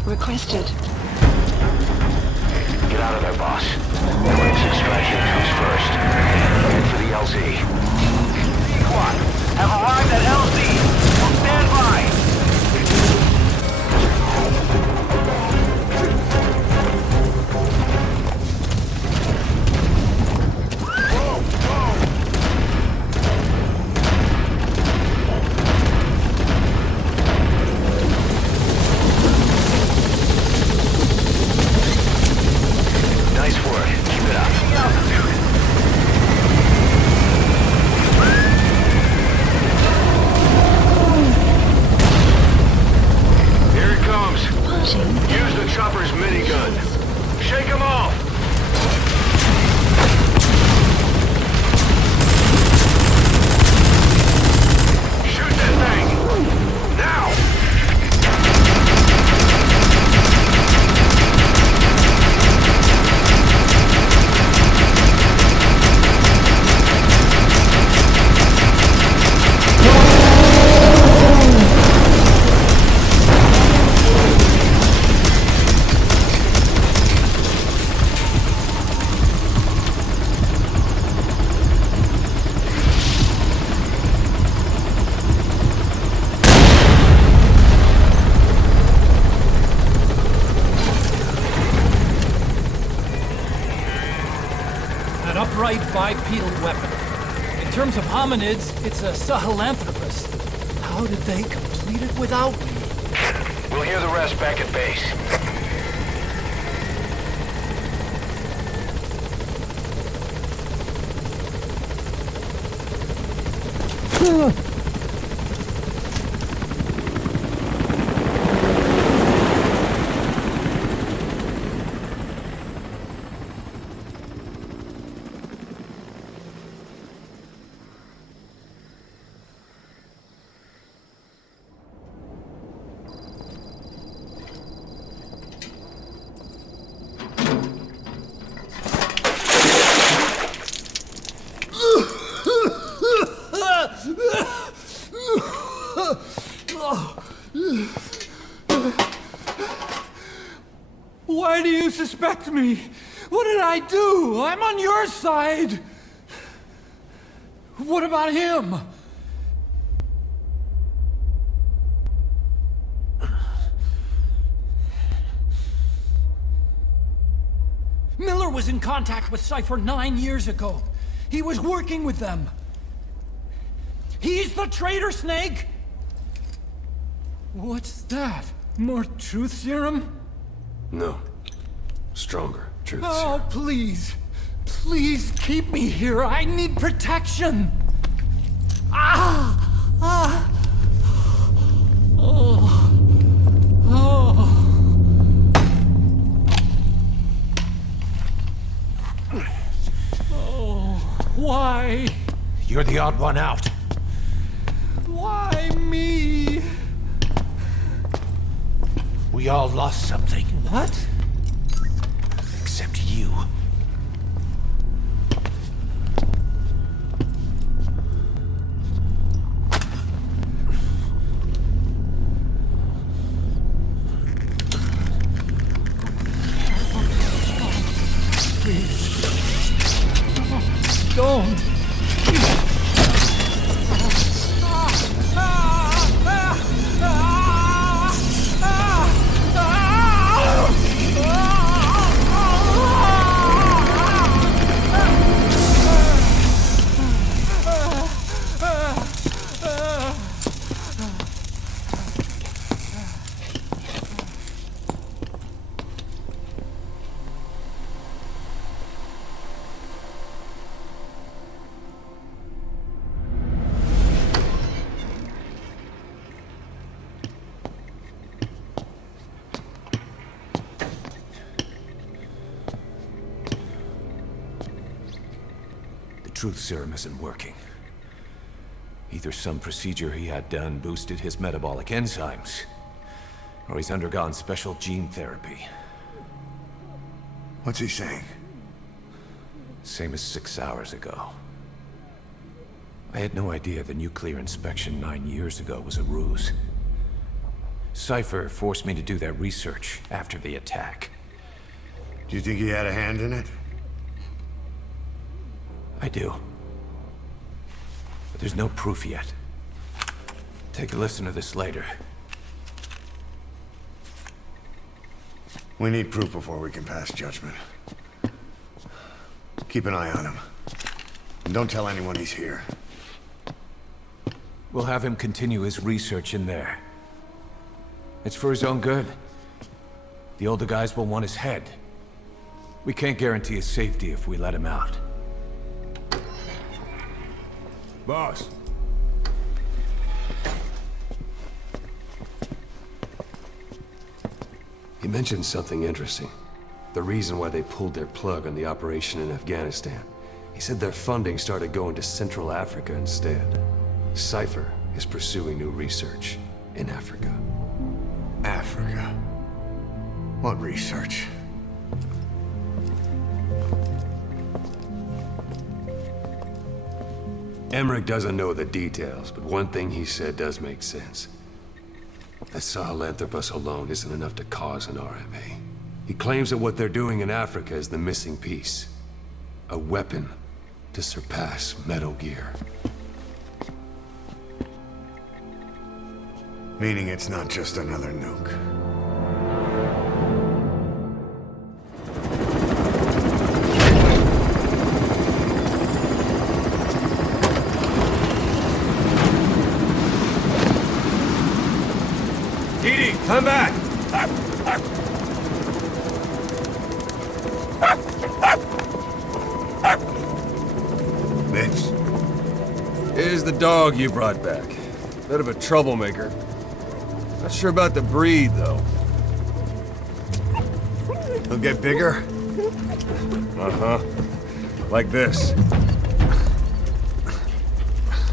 Requested. Get out of there, boss. Evidence extraction comes first. Head for the LZ. Squad, have arrived at LZ. Will stand by. Bipedal weapon. In terms of hominids, it's a Sahelanthropus. How did they complete it without me? We'll hear the rest back at base. Why do you suspect me? What did I do? I'm on your side. What about him? Mhyre was in contact with Cypher 9 years ago. He was working with them. He's the traitor, Snake! What's that? More truth serum? No. Stronger truth Oh, serum. please. Please keep me here. I need protection. Ah! Ah! Oh. Oh. Oh. Why? You're the odd one out. Why me? We all lost something. What? Except you. Please. Don't. truth serum isn't working. Either some procedure he had done boosted his metabolic enzymes, or he's undergone special gene therapy. What's he saying? Same as 6 hours ago. I had no idea the nuclear inspection 9 years ago was a ruse. Cypher forced me to do that research after the attack. Do you think he had a hand in it? I do. But there's no proof yet. Take a listen to this later. We need proof before we can pass judgment. Keep an eye on him. And don't tell anyone he's here. We'll have him continue his research in there. It's for his own good. The older guys will want his head. We can't guarantee his safety if we let him out. Boss. He mentioned something interesting. The reason why they pulled their plug on the operation in Afghanistan. He said their funding started going to Central Africa instead. Cypher is pursuing new research in Africa. Africa? What research? Emmerich doesn't know the details, but one thing he said does make sense. That Sahelanthropus alone isn't enough to cause an RMA. He claims that what they're doing in Africa is the missing piece. A weapon to surpass Metal Gear. Meaning it's not just another nuke. Edie, come back! This is the dog you brought back. Bit of a troublemaker. Not sure about the breed, though. He'll get bigger? Uh-huh. Like this.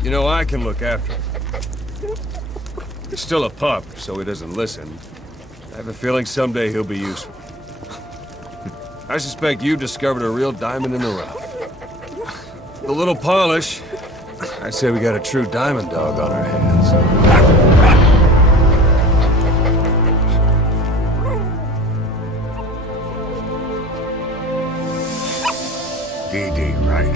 You know, I can look after him. He's still a pup, so he doesn't listen. I have a feeling someday he'll be useful. I suspect you discovered a real diamond in the rough. With a little polish, I'd say we got a true diamond dog on our hands. DD, right?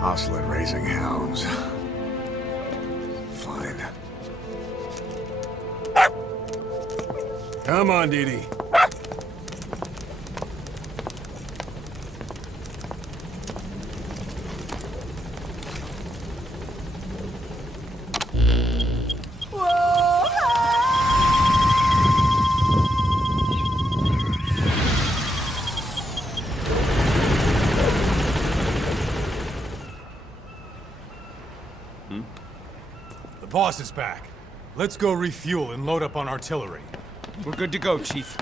Hostile at raising hounds. Fine. Come on, Dee Dee. The boss is back. Let's go refuel and load up on artillery. We're good to go, Chief.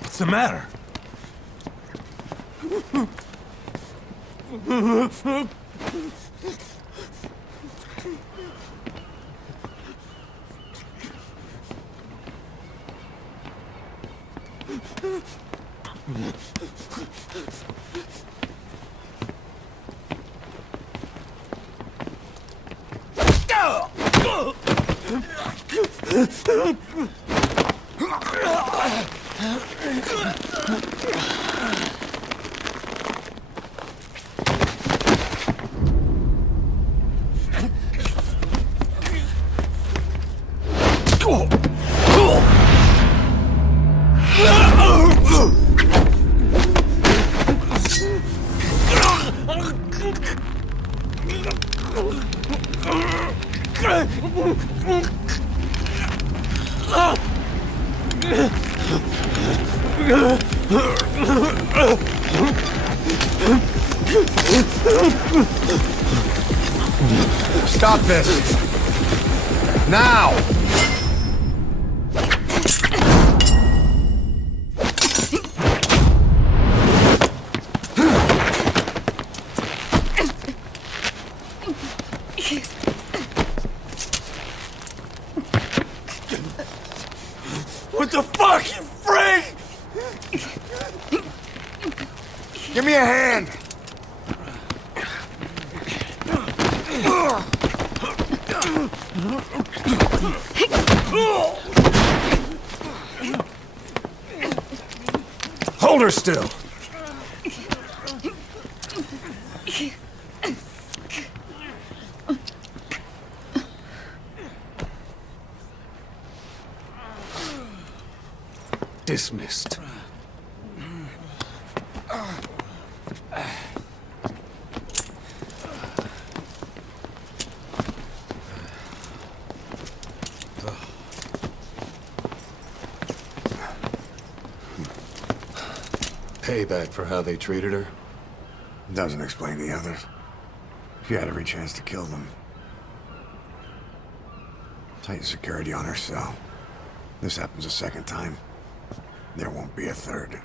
What's the matter? Stop this! Now! What the fuck, you freak? Give me a hand. Hold her still. Dismissed. Payback for how they treated her? Doesn't explain the others. She had every chance to kill them. Tight security on her cell. This happens a second time. There won't be a third.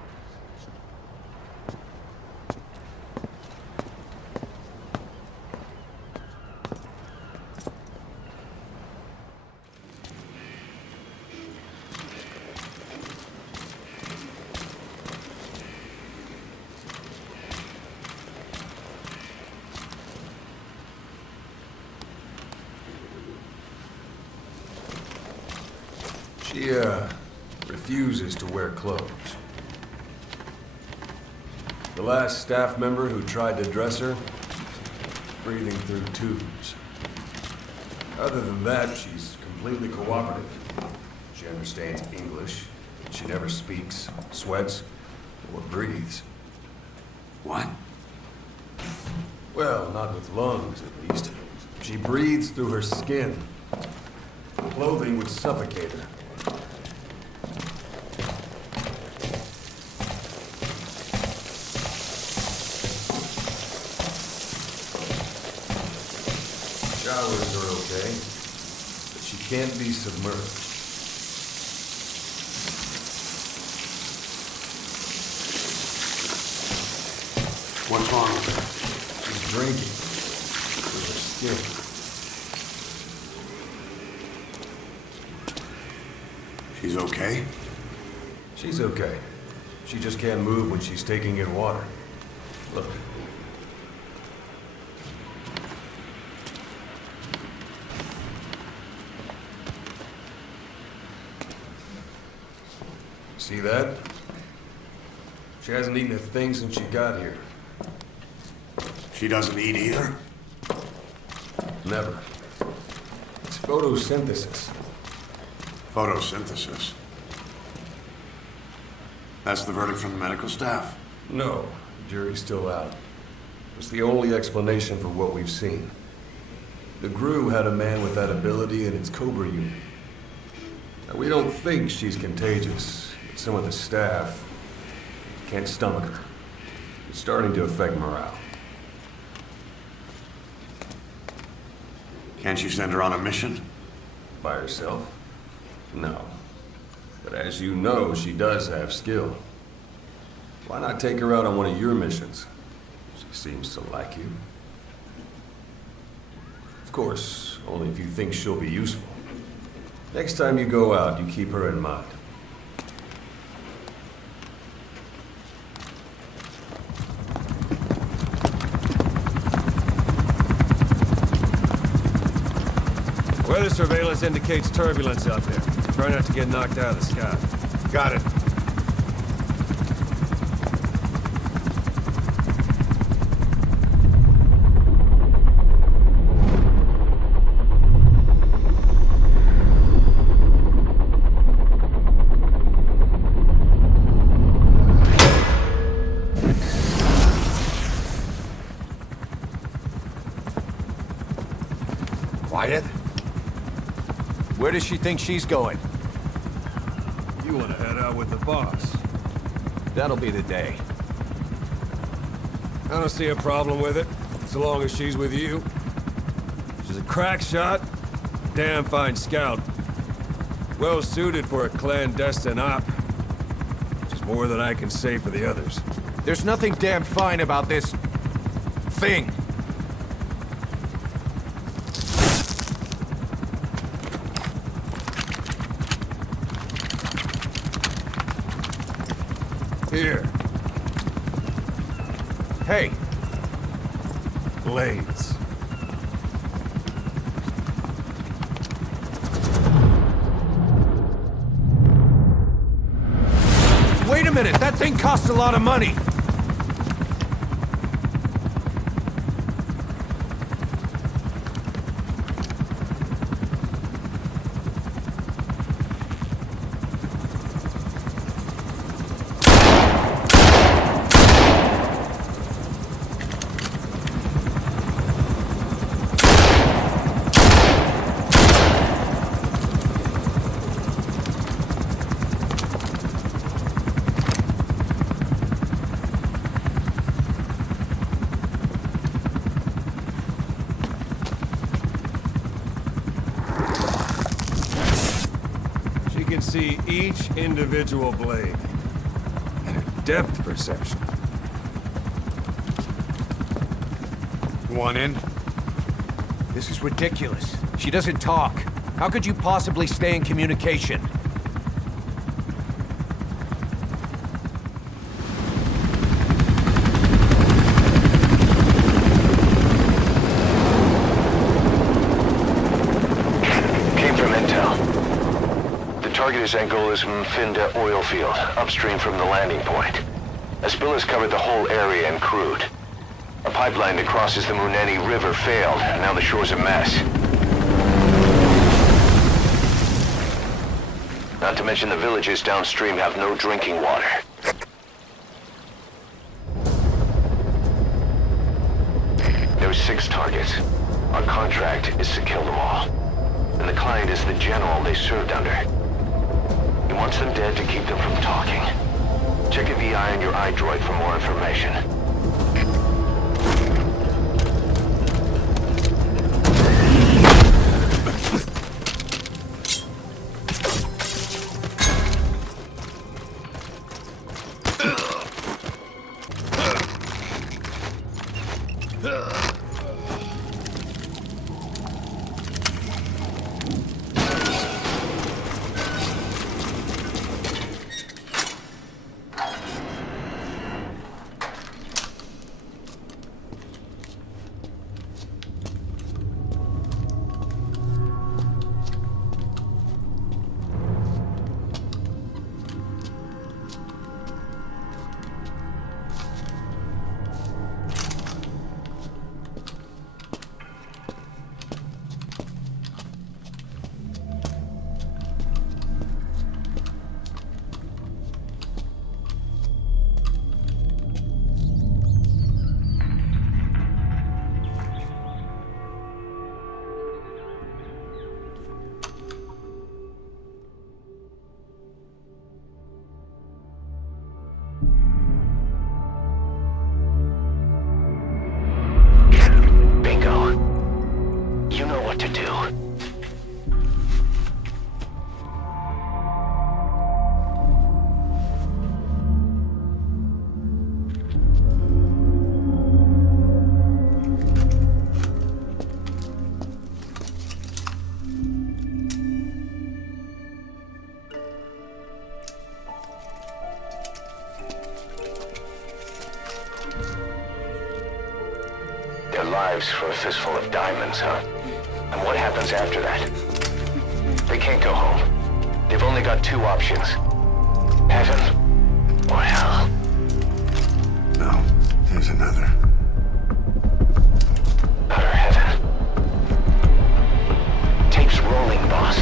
She, refuses to wear clothes. The last staff member who tried to dress her, breathing through tubes. Other than that, she's completely cooperative. She understands English, but she never speaks, sweats, or breathes. What? Well, not with lungs, at least. She breathes through her skin. Clothing would suffocate her. Showers are okay, but she can't be submerged. What's wrong with her? She's drinking with her skin. She's okay? She's okay. She just can't move when she's taking in water. Look. See that? She hasn't eaten a thing since she got here. She doesn't eat either? Never. It's photosynthesis. Photosynthesis. That's the verdict from the medical staff? No, the jury's still out. It's the only explanation for what we've seen. The GRU had a man with that ability in its Cobra unit. Now, we don't think she's contagious, but some of the staff can't stomach her. It's starting to affect morale. Can't you send her on a mission? By herself? No. But as you know, she does have skill. Why not take her out on one of your missions? She seems to like you. Of course, only if you think she'll be useful. Next time you go out, you keep her in mind. Weather surveillance indicates turbulence out there. Try not to get knocked out of the sky. Got it. Quiet. Where does she think she's going? You want to head out with the boss? That'll be the day. I don't see a problem with it, so long as she's with you. She's a crack shot, damn fine scout. Well suited for a clandestine op. Which is more than I can say for the others. There's nothing damn fine about this thing. Here. Hey. Blades. Wait a minute, that thing costs a lot of money. Can see each individual blade and her depth perception. Want in? This is ridiculous. She doesn't talk. How could you possibly stay in communication? Target is Angola's Mfinda oil field, upstream from the landing point. A spill has covered the whole area and crude. A pipeline that crosses the Muneni River failed, and now the shore's a mess. Not to mention the villages downstream have no drinking water. There's 6 targets. Our contract is to kill them all. And the client is the general they served under. He wants them dead to keep them from talking. Check a VI on your iDroid for more information. Lives for a fistful of diamonds, huh? And what happens after that? They can't go home. They've only got 2 options. Heaven or hell. No, there's another. Utter heaven. Tape's rolling, boss.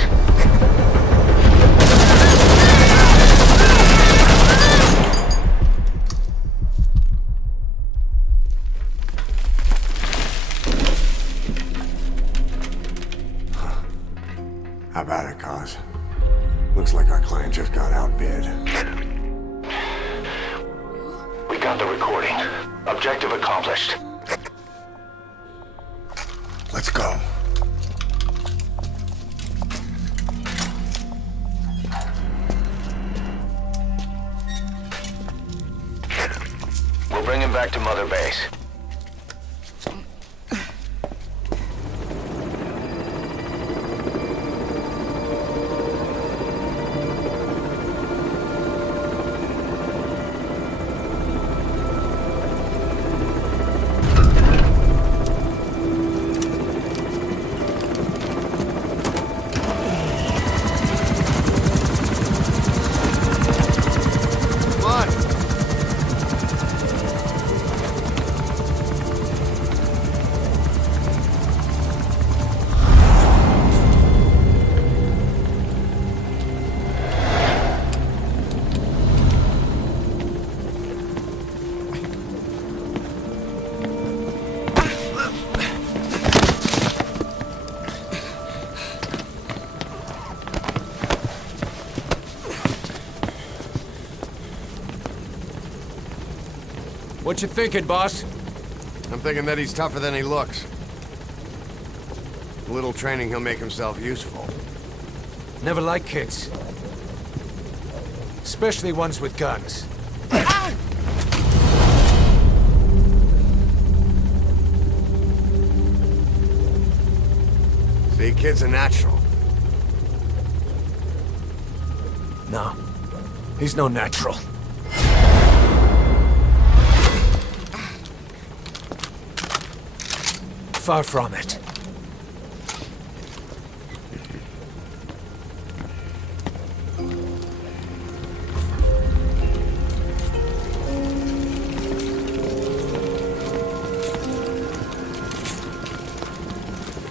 How about it, Cos? Looks like our client just got outbid. We got the recording. Objective accomplished. Let's go. We'll bring him back to Mother Base. What you thinking, boss? I'm thinking that he's tougher than he looks. A little training, he'll make himself useful. Never liked kids. Especially ones with guns. See, kid's a natural. No. He's no natural. Far from it.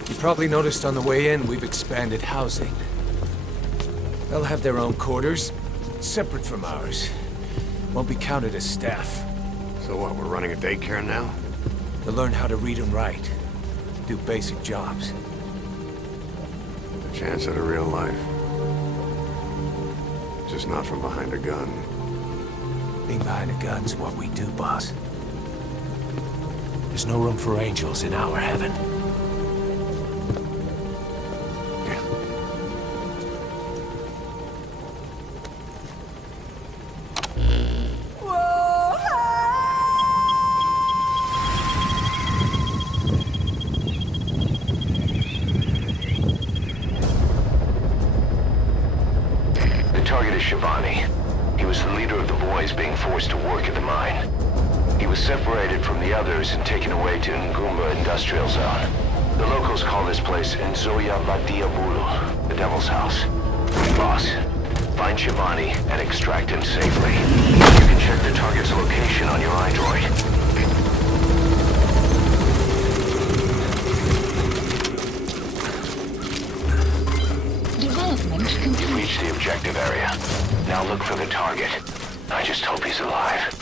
You probably noticed on the way in, we've expanded housing. They'll have their own quarters, separate from ours. Won't be counted as staff. So what, we're running a daycare now? They'll learn how to read and write. Do basic jobs. A chance at a real life. Just not from behind a gun. Being behind a gun's what we do, boss. There's no room for angels in our heaven. He was the leader of the boys being forced to work at the mine. He was separated from the others and taken away to Ngumba Industrial Zone. The locals call this place Nzoya Vadia Bulu, the Devil's House. Boss, find Shivani and extract him safely. You can check the target's location on your iDroid. You've reached the objective area. Now look for the target. I just hope he's alive.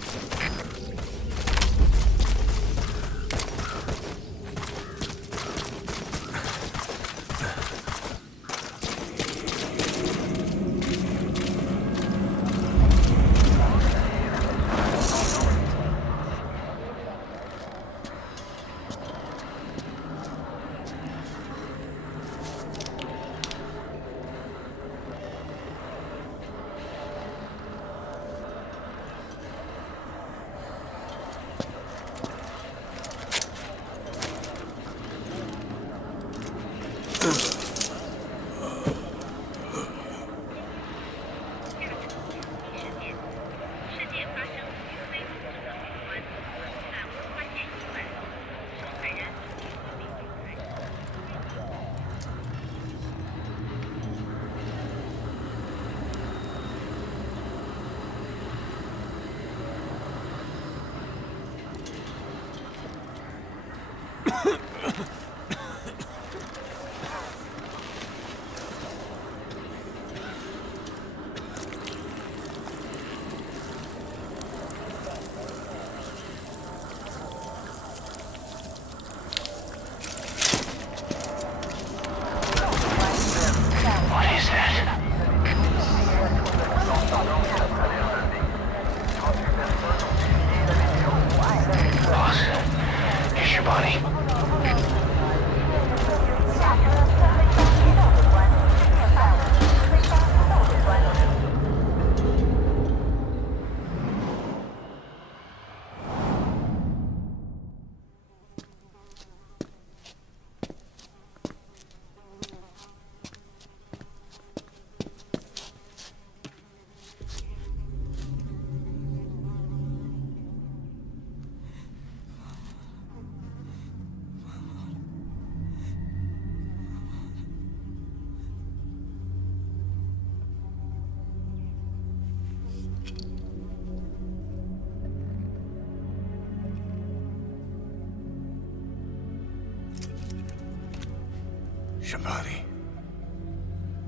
Shivani,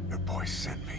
your boy sent me.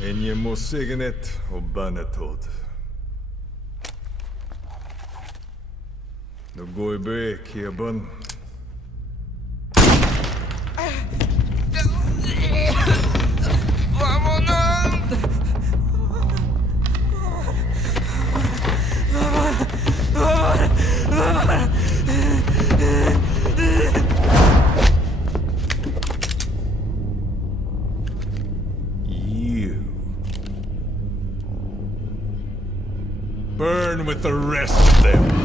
Enje må signet og banetod. No går be kiebon. Burn with the rest of them.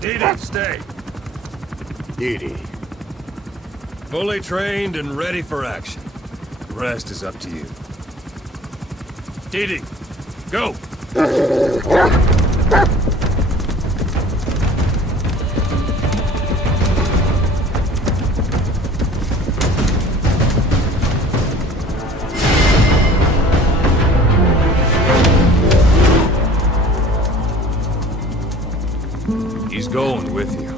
Didi, stay. Didi. Fully trained and ready for action. The rest is up to you. Didi, go! He's going with you.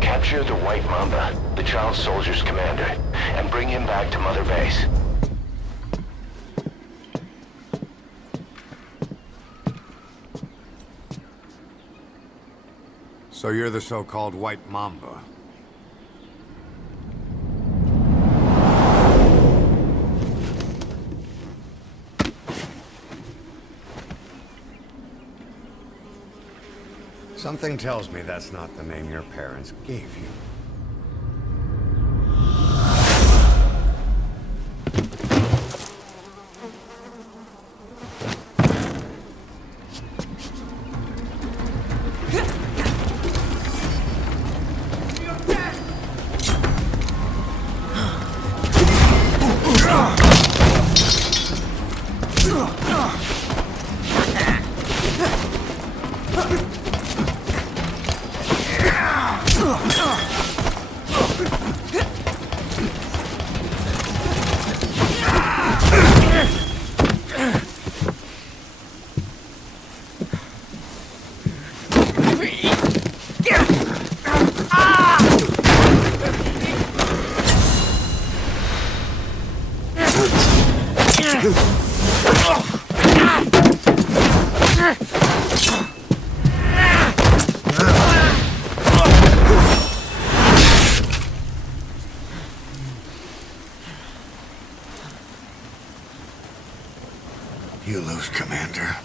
Capture the White Mamba, the child soldier's commander, and bring him back to Mother Base. So you're the so-called White Mamba. Something tells me that's not the name your parents gave you. You lose, Commander.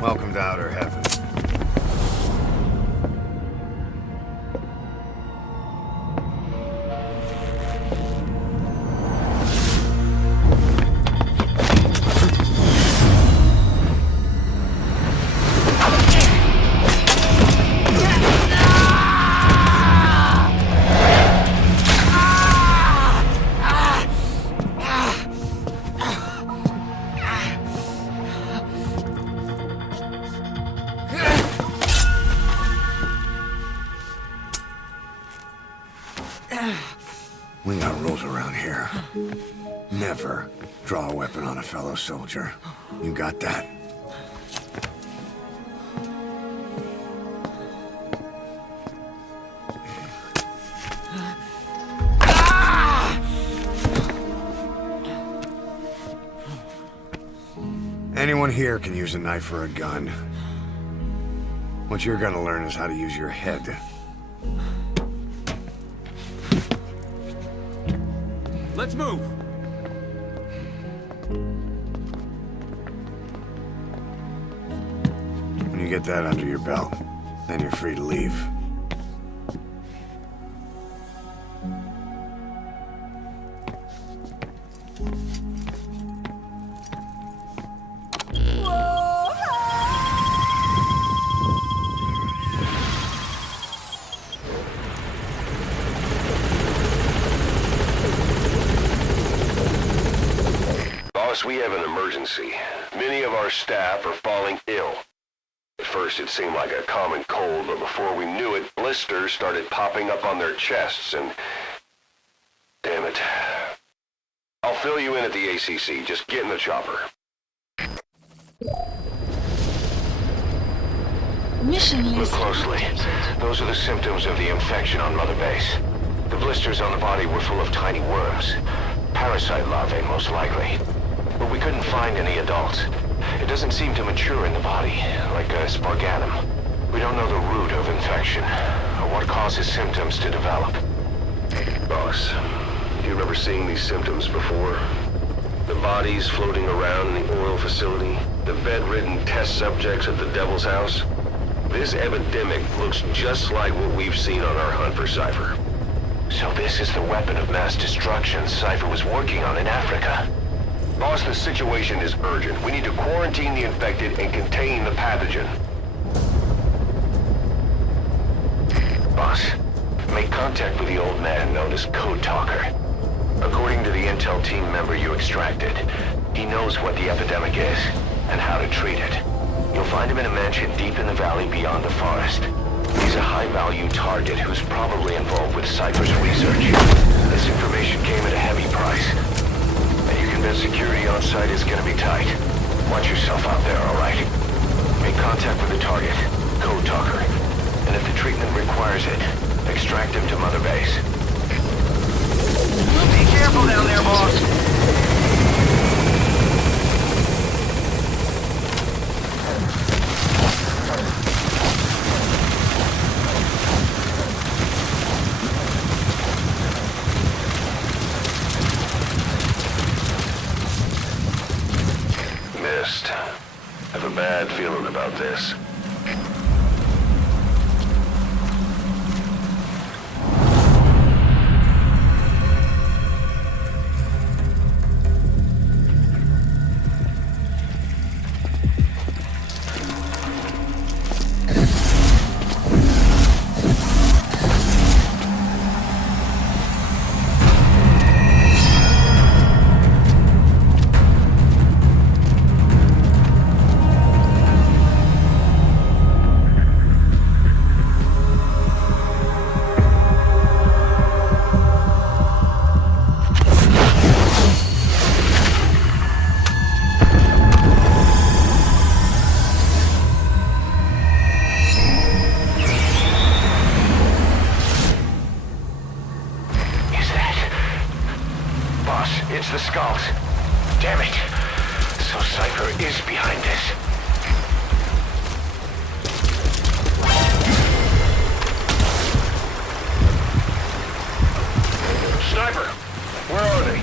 Welcome to outer heaven. We got rules around here. Never draw a weapon on a fellow soldier. You got that? Anyone here can use a knife or a gun. What you're gonna learn is how to use your head. Let's move! When you get that under your belt, then you're free to leave. We have an emergency. Many of our staff are falling ill. first it seemed like a common cold, but before we knew it, blisters started popping up on their chests, and... damn it. I'll fill you in at the ACC. Just get in the chopper. Mission Look list. closely. Those are the symptoms of the infection on Mother Base. The blisters on the body were full of tiny worms. Parasite larvae, most likely. But we couldn't find any adults. It doesn't seem to mature in the body, like a sparganum. We don't know the root of infection, or what causes symptoms to develop. Boss, do you remember seeing these symptoms before? The bodies floating around in the oil facility, the bedridden test subjects at the Devil's House. This epidemic looks just like what we've seen on our hunt for Cypher. So this is the weapon of mass destruction Cypher was working on in Africa. Boss, the situation is urgent. We need to quarantine the infected and contain the pathogen. Boss, make contact with the old man known as Code Talker. According to the intel team member you extracted, he knows what the epidemic is and how to treat it. You'll find him in a mansion deep in the valley beyond the forest. He's a high-value target who's probably involved with Cypher's research. This information came at a heavy price. And you can bet security on site is gonna be tight. Watch yourself out there, alright? Make contact with the target, Code Talker. And if the treatment requires it, extract him to Mother Base. Be careful down there, boss. Missed. Have a bad feeling about this. It's the skulls. Damn it. So Cypher is behind this. Sniper, where are they?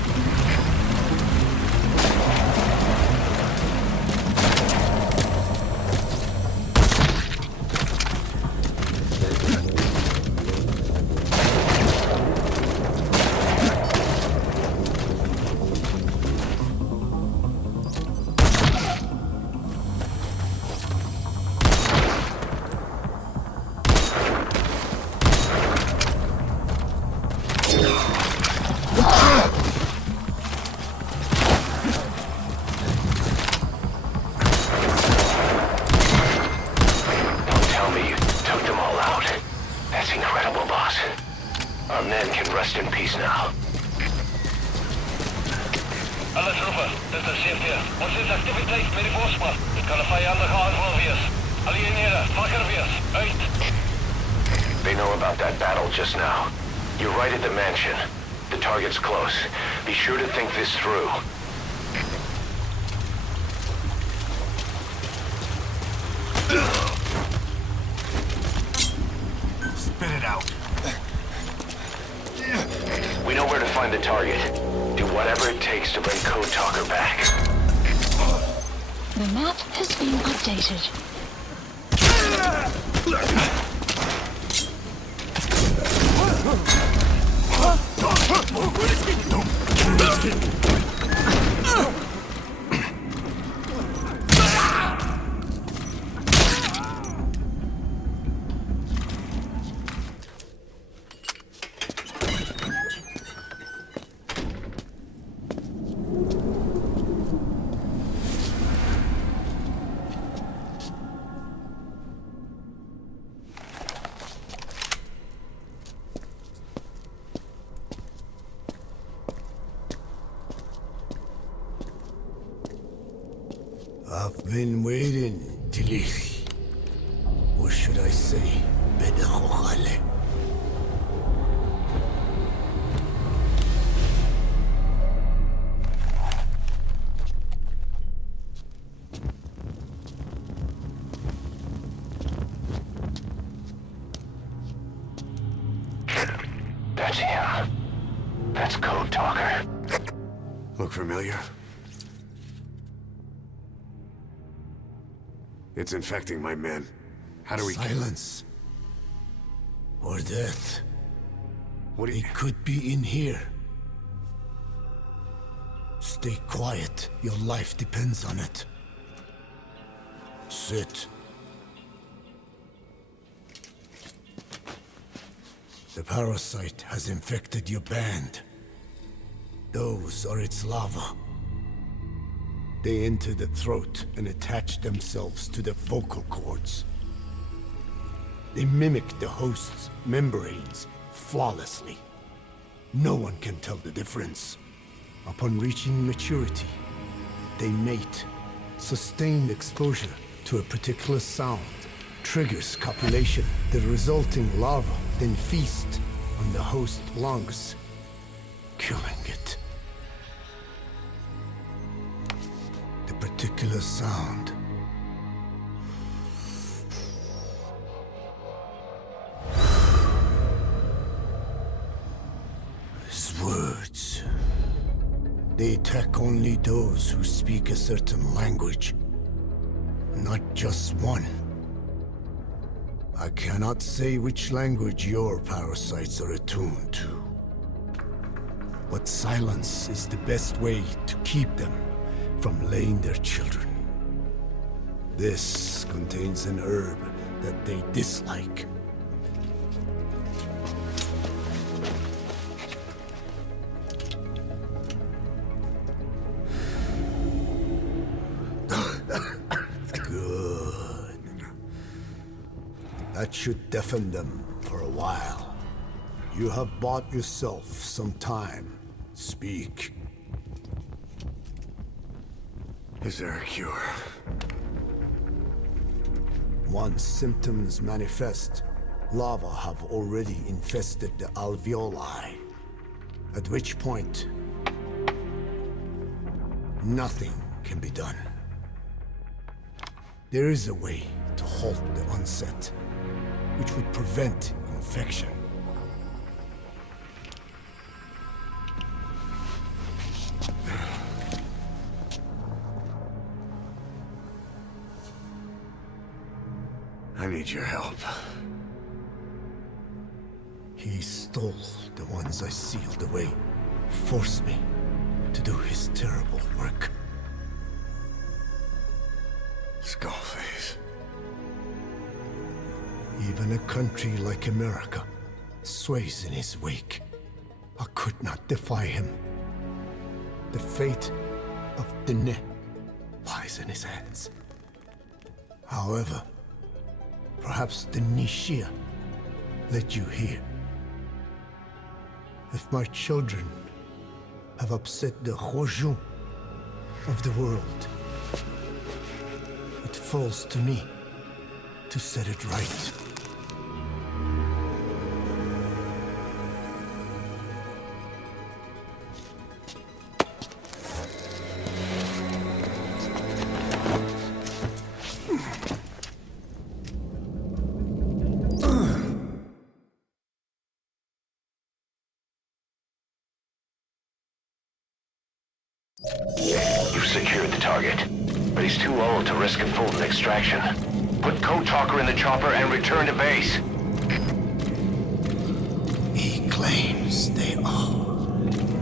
They know about that battle just now. You're right at the mansion. The target's close. Be sure to think this through. Spit it out. We know where to find the target. Do whatever it takes to bring Code Talker back. The map has been updated. I've been waiting, Tilich. Or should I say, Bedachochale. That's him. That's Code Talker. Look familiar? It's infecting my men. How do we... Silence. Or death. What do you... It could be in here. Stay quiet. Your life depends on it. Sit. The parasite has infected your band. Those are its larvae. They enter the throat and attach themselves to the vocal cords. They mimic the host's membranes flawlessly. No one can tell the difference. Upon reaching maturity, they mate. Sustained exposure to a particular sound triggers copulation. The resulting larva then feast on the host lungs, killing it. The particular sound is words. They attack only those who speak a certain language, not just one. I cannot say which language your parasites are attuned to. But silence is the best way to keep them from laying their children. This contains an herb that they dislike. Good. That should deafen them for a while. You have bought yourself some time. Speak. Is there a cure? Once symptoms manifest, larvae have already infested the alveoli. At which point, nothing can be done. There is a way to halt the onset, which would prevent infection. I need your help. He stole the ones I sealed away, forced me to do his terrible work. Skullface. Even a country like America sways in his wake. I could not defy him. The fate of Dene lies in his hands. However, perhaps the Nishia led you here. If my children have upset the Rojun of the world, it falls to me to set it right. You've secured the target, but he's too old to risk a full extraction. Put Code Talker in the chopper and return to base. He claims they are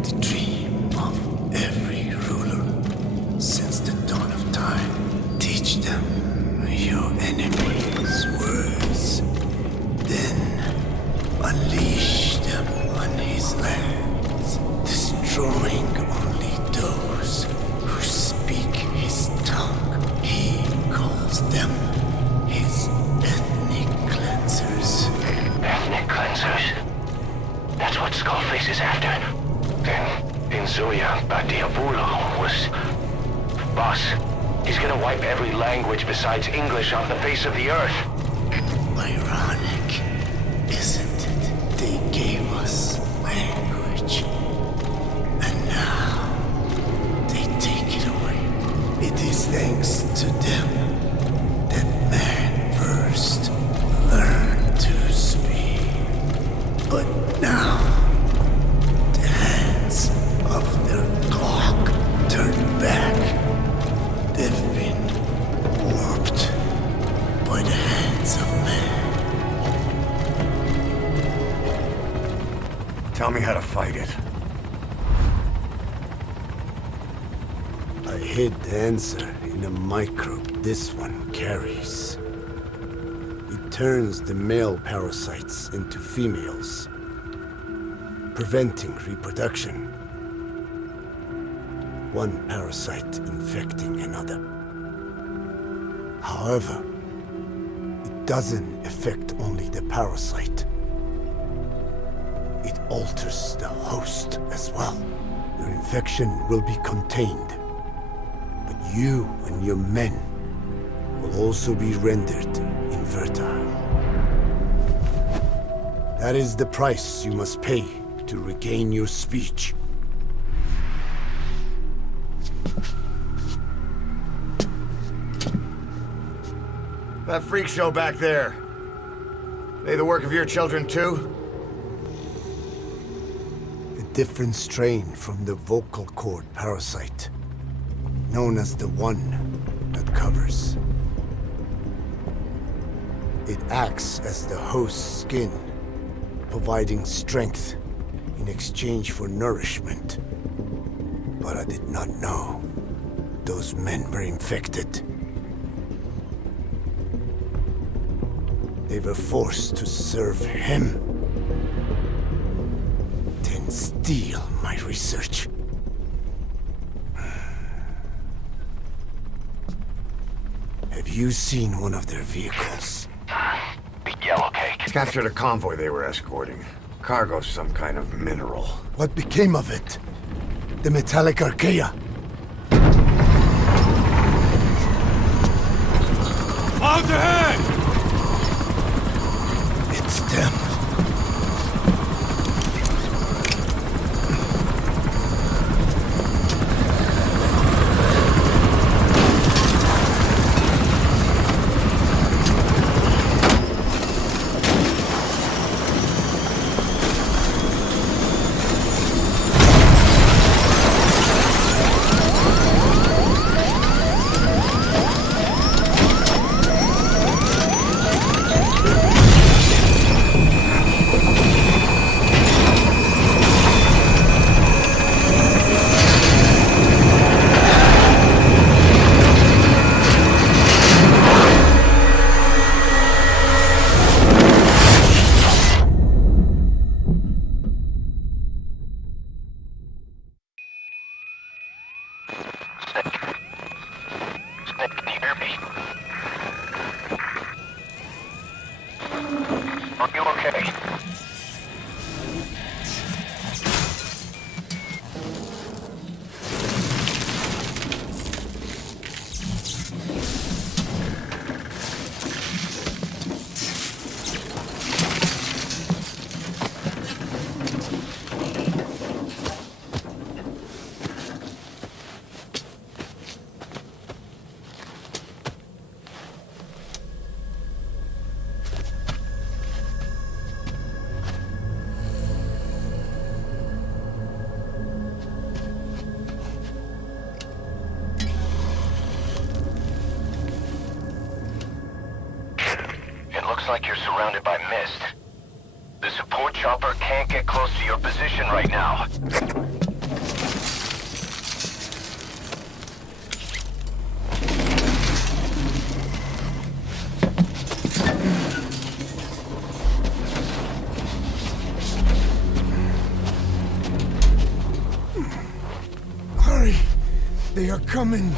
the dream of every ruler since the dawn of time. Teach them your enemy's words, then unleash them on his lands, destroying only those who speak his tongue. He calls them his ethnic cleansers. Ethnic cleansers? That's what Skullface is after. Then, Inzuya Badiabulo was... Boss, He's gonna wipe every language besides English off the face of the earth. Ironic, isn't it? They gave us language. And now, they take it away. It is thanks to them that man first learned to speak. But now, the hands of their clock turn back. They've been warped by the hands of man. Tell me how to fight it. I hid the answer in a microbe this one carries. It turns the male parasites into females, preventing reproduction. One parasite infecting another. However, it doesn't affect only the parasite. It alters the host as well. Your infection will be contained, but you and your men will also be rendered infertile. That is the price you must pay to regain your speech. That freak show back there. They the work of your children too? A different strain from the vocal cord parasite, known as the one that covers. It acts as the host's skin, providing strength in exchange for nourishment. But I did not know those men were infected. They were forced to serve him, then steal my research. Have you seen one of their vehicles? The yellow cake. Captured a convoy they were escorting. Cargo, some kind of mineral. What became of it? The metallic archaea? Clouds ahead! It's them. Like you're surrounded by mist. The support chopper can't get close to your position right now. Hurry! They are coming!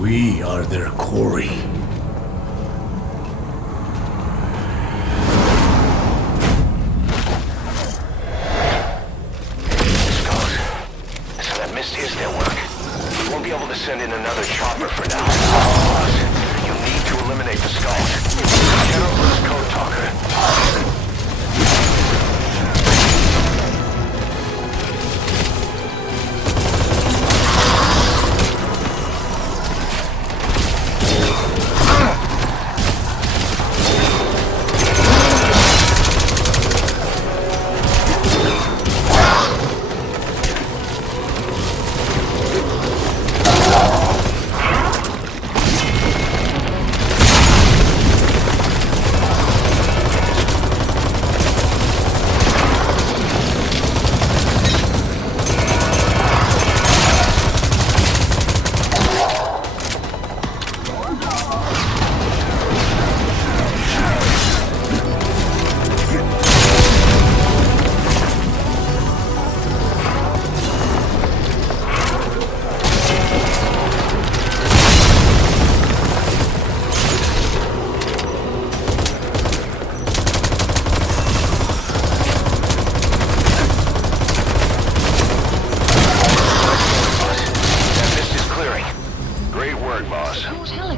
We are their quarry. So that mist is their work. We won't be able to send in another chopper for now. Boss, you need to eliminate the skulls. General versus Code Talker.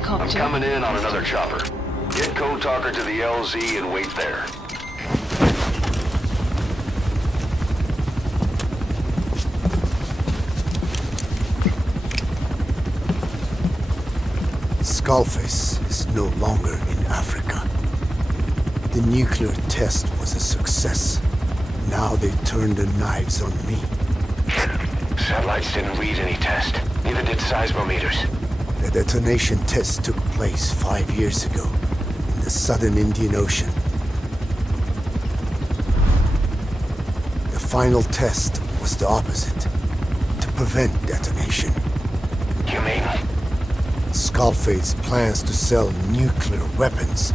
I'm coming in on another chopper. Get Code Talker to the LZ and wait there. Skullface is no longer in Africa. The nuclear test was a success. Now they turned their knives on me. Satellites didn't read any test. Neither did seismometers. The detonation test took place 5 years ago in the southern Indian Ocean. The final test was the opposite, to prevent detonation. You mean? Skullface plans to sell nuclear weapons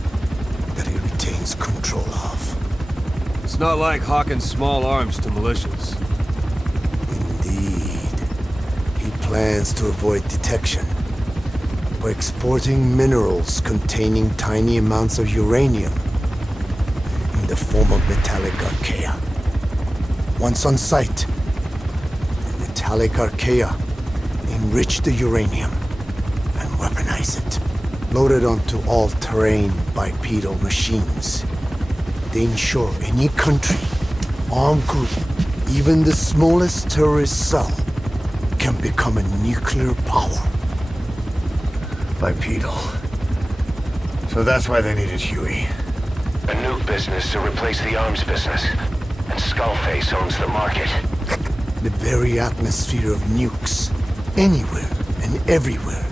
that he retains control of. It's not like hawking small arms to militias. Indeed. He plans to avoid detection by exporting minerals containing tiny amounts of uranium in the form of metallic archaea. Once on site, the metallic archaea enrich the uranium and weaponize it. Loaded onto all-terrain bipedal machines, they ensure any country, armed group, even the smallest terrorist cell, can become a nuclear power. Bipedal. So that's why they needed Huey. A nuke business to replace the arms business. And Skullface owns the market. The very atmosphere of nukes, anywhere and everywhere.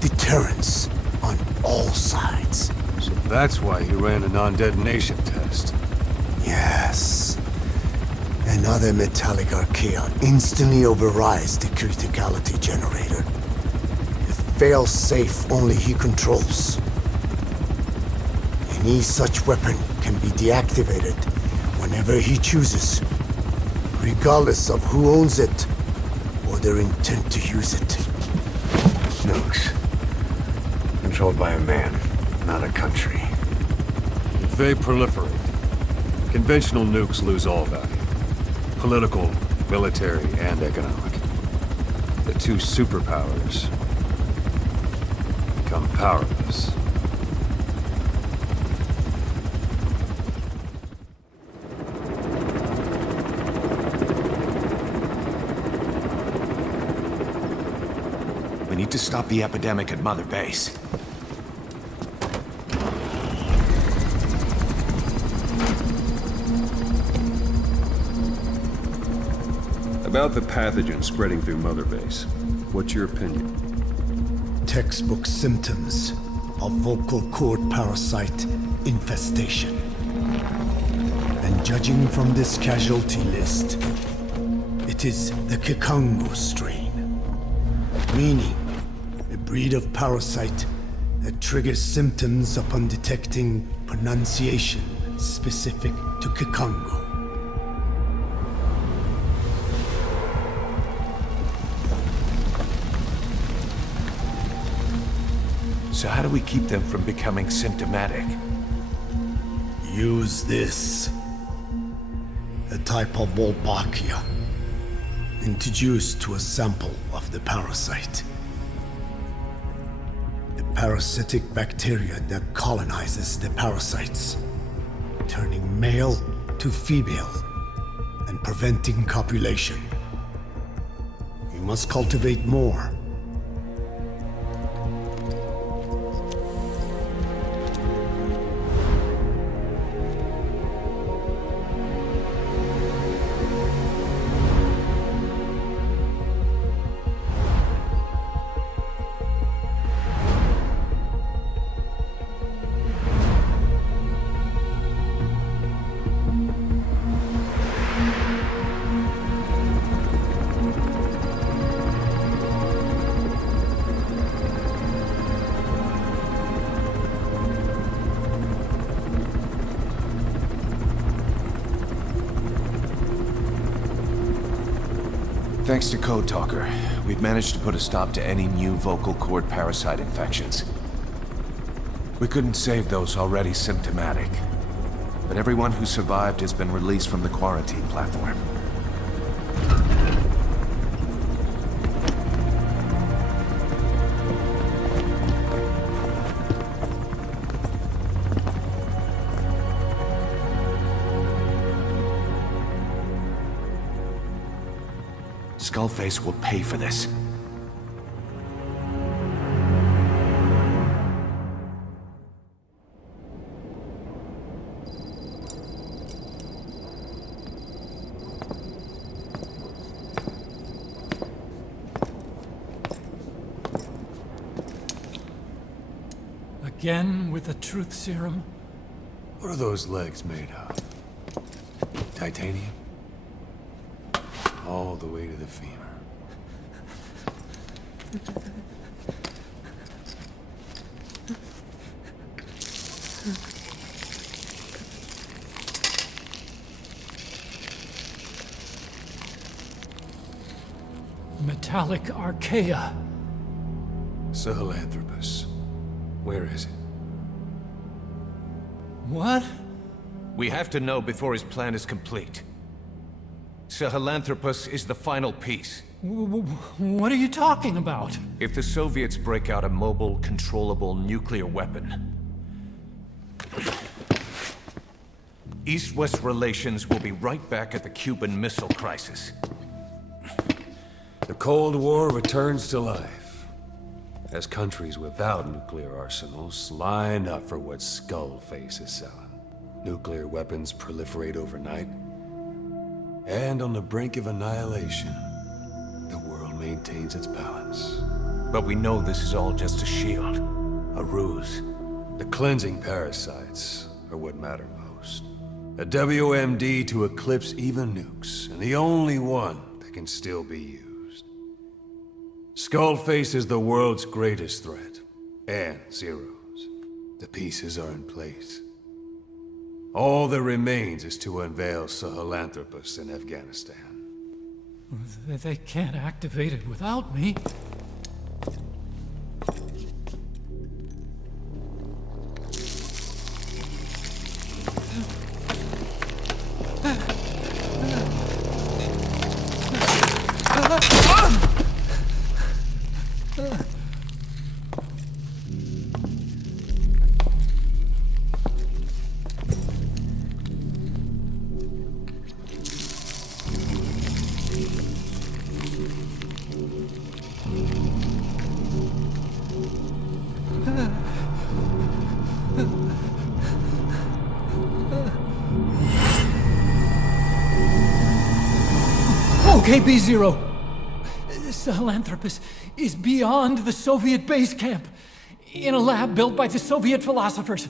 Deterrence on all sides. So that's why he ran a non-detonation test. Yes. Another metallic archaea instantly overrides the criticality generator. Fail-safe only he controls. Any such weapon can be deactivated whenever he chooses, regardless of who owns it or their intent to use it. Nukes. controlled by a man, not a country. If they proliferate, conventional nukes lose all value. Political, military, and economic. The two superpowers become powerless. We need to stop the epidemic at Mother Base. About the pathogen spreading through Mother Base, what's your opinion? Textbook symptoms of vocal cord parasite infestation. And judging from this casualty list, it is the Kikongo strain. Meaning, a breed of parasite that triggers symptoms upon detecting pronunciation specific to Kikongo. So how do we keep them from becoming symptomatic? Use this. A type of Wolbachia, introduced to a sample of the parasite. A parasitic bacteria that colonizes the parasites, turning male to female and preventing copulation. You must cultivate more. Thanks to Code Talker, we've managed to put a stop to any new vocal cord parasite infections. We couldn't save those already symptomatic, but everyone who survived has been released from the quarantine platform. Skullface will pay for this. Again with the truth serum? What are those legs made of? Titanium? All the way to the femur. Metallic archaea. Sahelanthropus. Where is it? What? We have to know before his plan is complete. Sahelanthropus is the final piece. What are you talking about? If the Soviets break out a mobile, controllable nuclear weapon, East-West relations will be right back at the Cuban Missile Crisis. The Cold War returns to life, as countries without nuclear arsenals line up for what Skullface is selling. Nuclear weapons proliferate overnight, and on the brink of annihilation, the world maintains its balance. But we know this is all just a shield, a ruse. The cleansing parasites are what matter most. A WMD to eclipse even nukes, and the only one that can still be used. Skullface is the world's greatest threat, and Zero's. The pieces are in place. All that remains is to unveil Sahelanthropus in Afghanistan. They can't activate it without me. Okay, B-Zero. Sahelanthropus is beyond the Soviet base camp, in a lab built by the Soviet philosophers.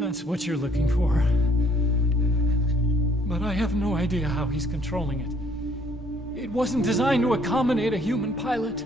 That's what you're looking for. But I have no idea how he's controlling it. It wasn't designed to accommodate a human pilot.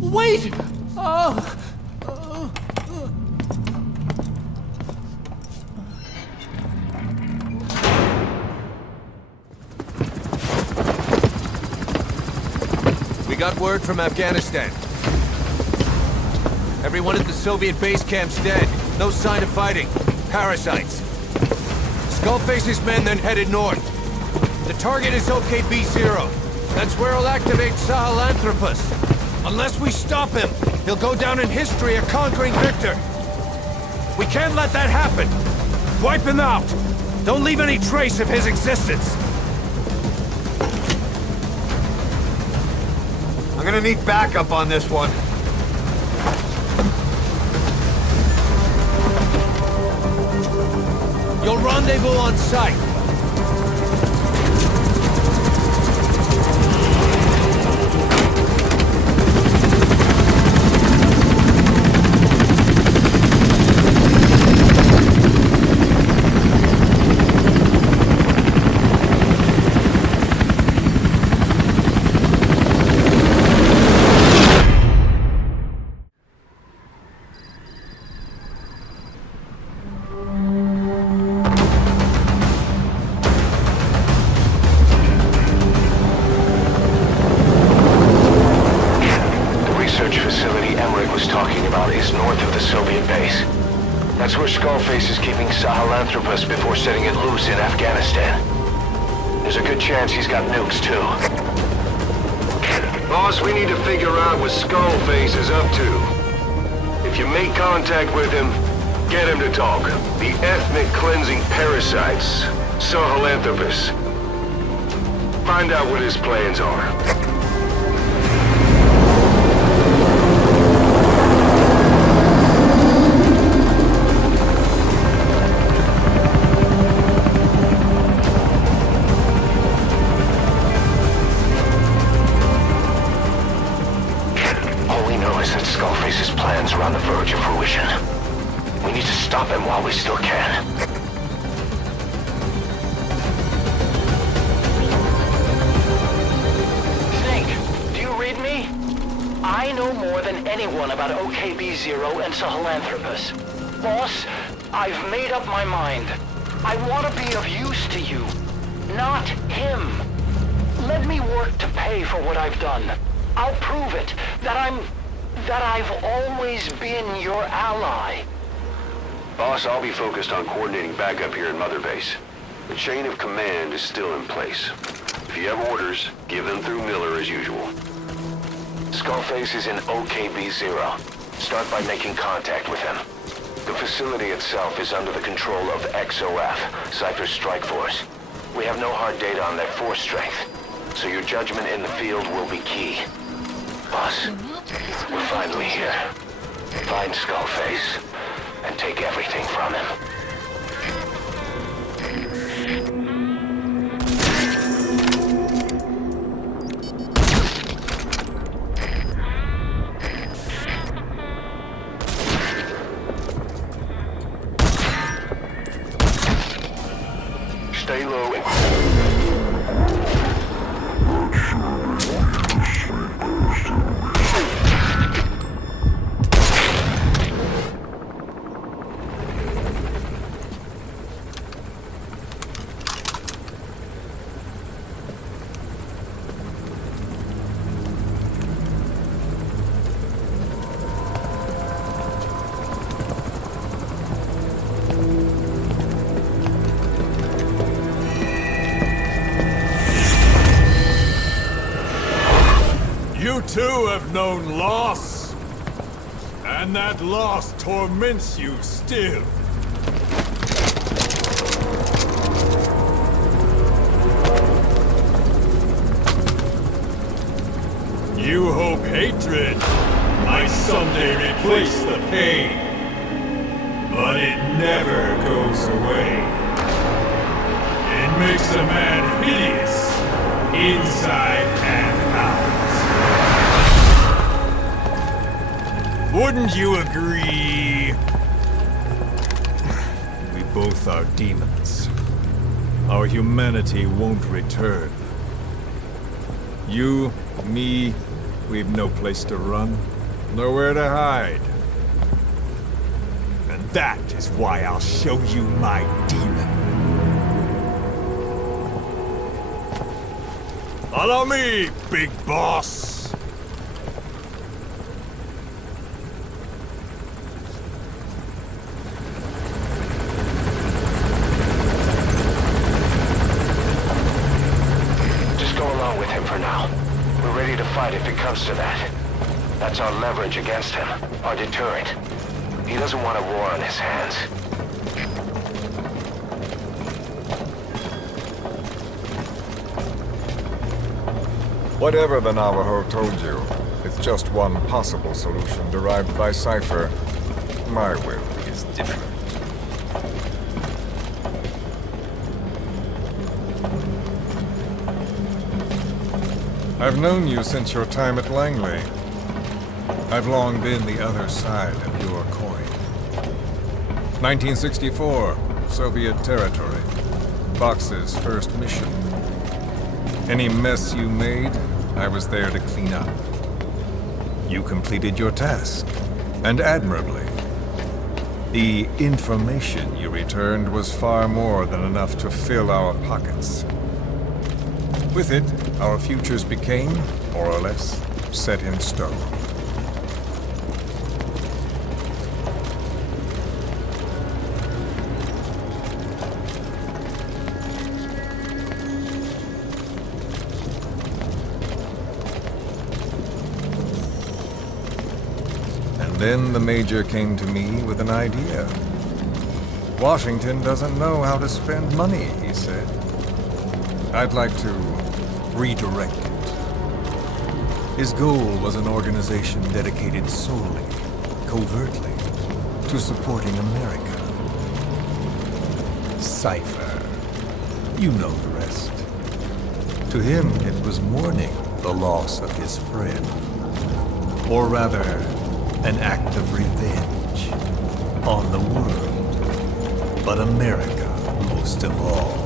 Wait! We got word from Afghanistan. Everyone at the Soviet base camp's dead. No sign of fighting. Parasites. Skullface's men then headed north. The target is OKB-0. That's where he'll activate Sahelanthropus. Unless we stop him, he'll go down in history a conquering victor. We can't let that happen. Wipe him out. Don't leave any trace of his existence. I'm gonna need backup on this one. You'll rendezvous on site. Sahelanthropus before setting it loose in Afghanistan. There's a good chance he's got nukes, too. Boss, we need to figure out what Skullface is up to. If you make contact with him, get him to talk. The ethnic cleansing parasites, Sahelanthropus. Find out what his plans are. Are on the verge of fruition. We need to stop him while we still can. Snake, do you read me? I know more than anyone about OKB-0 and Sahelanthropus. Boss, I've made up my mind. I want to be of use to you, not him. Let me work to pay for what I've done. I'll prove it, that I've always been your ally. Boss, I'll be focused on coordinating backup here in Mother Base. The chain of command is still in place. If you have orders, give them through Mhyre as usual. Skullface is in OKB-0. Start by making contact with him. The facility itself is under the control of XOF, Cypher's strike force. We have no hard data on their force strength, so your judgment in the field will be key. Boss, we're finally here. Find Skullface, and take everything from him. Stay low and... You too have known loss. And that loss torments you still. You hope hatred might someday replace the pain. But it never goes away. It makes a man hideous, inside and out. Wouldn't you agree? We both are demons. Our humanity won't return. You, me, we've no place to run, nowhere to hide. And that is why I'll show you my demon. Follow me, big boss! Just go along with him for now. We're ready to fight if it comes to that. That's our leverage against him, our deterrent. He doesn't want a war on his hands. Whatever the Navajo told you, it's just one possible solution derived by Cypher. My will is different. I've known you since your time at Langley. I've long been the other side of your coin. 1964, Soviet territory. Box's first mission. Any mess you made, I was there to clean up. You completed your task, and admirably. The information you returned was far more than enough to fill our pockets. With it, our futures became, more or less, set in stone. Then the Major came to me with an idea. Washington doesn't know how to spend money, he said. I'd like to redirect it. His goal was an organization dedicated solely, covertly, to supporting America. Cypher. You know the rest. To him, it was mourning the loss of his friend. Or rather, an act of revenge on the world, but America most of all.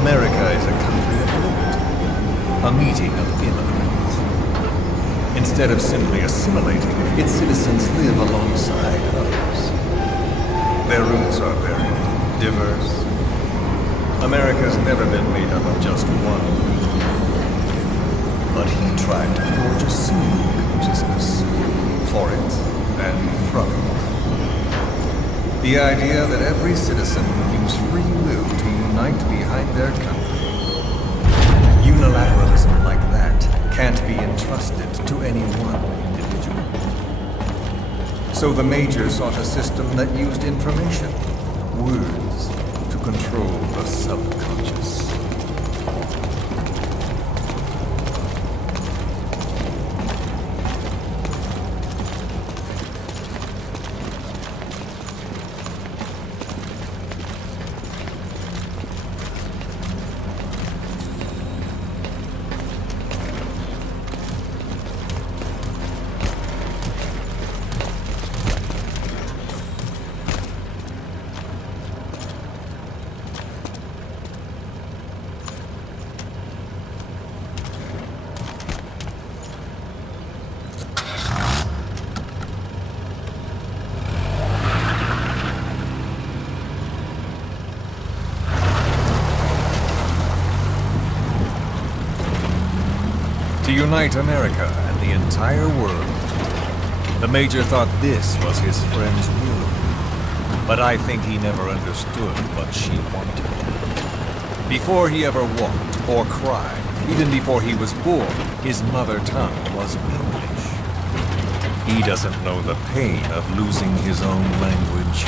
America is a country of liberty, a meeting of immigrants. Instead of simply assimilating, its citizens live alongside others. Their roots are very diverse. America's never been made up of just one. But he tried to forge a single consciousness for it and from it. The idea that every citizen would use free will to unite behind their country. Unilateralism like that can't be entrusted to any one individual. So the Major sought a system that used information, words, to control the subconscious. To unite America and the entire world. The Major thought this was his friend's will, but I think he never understood what she wanted. Before he ever walked or cried, even before he was born, his mother tongue was English. He doesn't know the pain of losing his own language.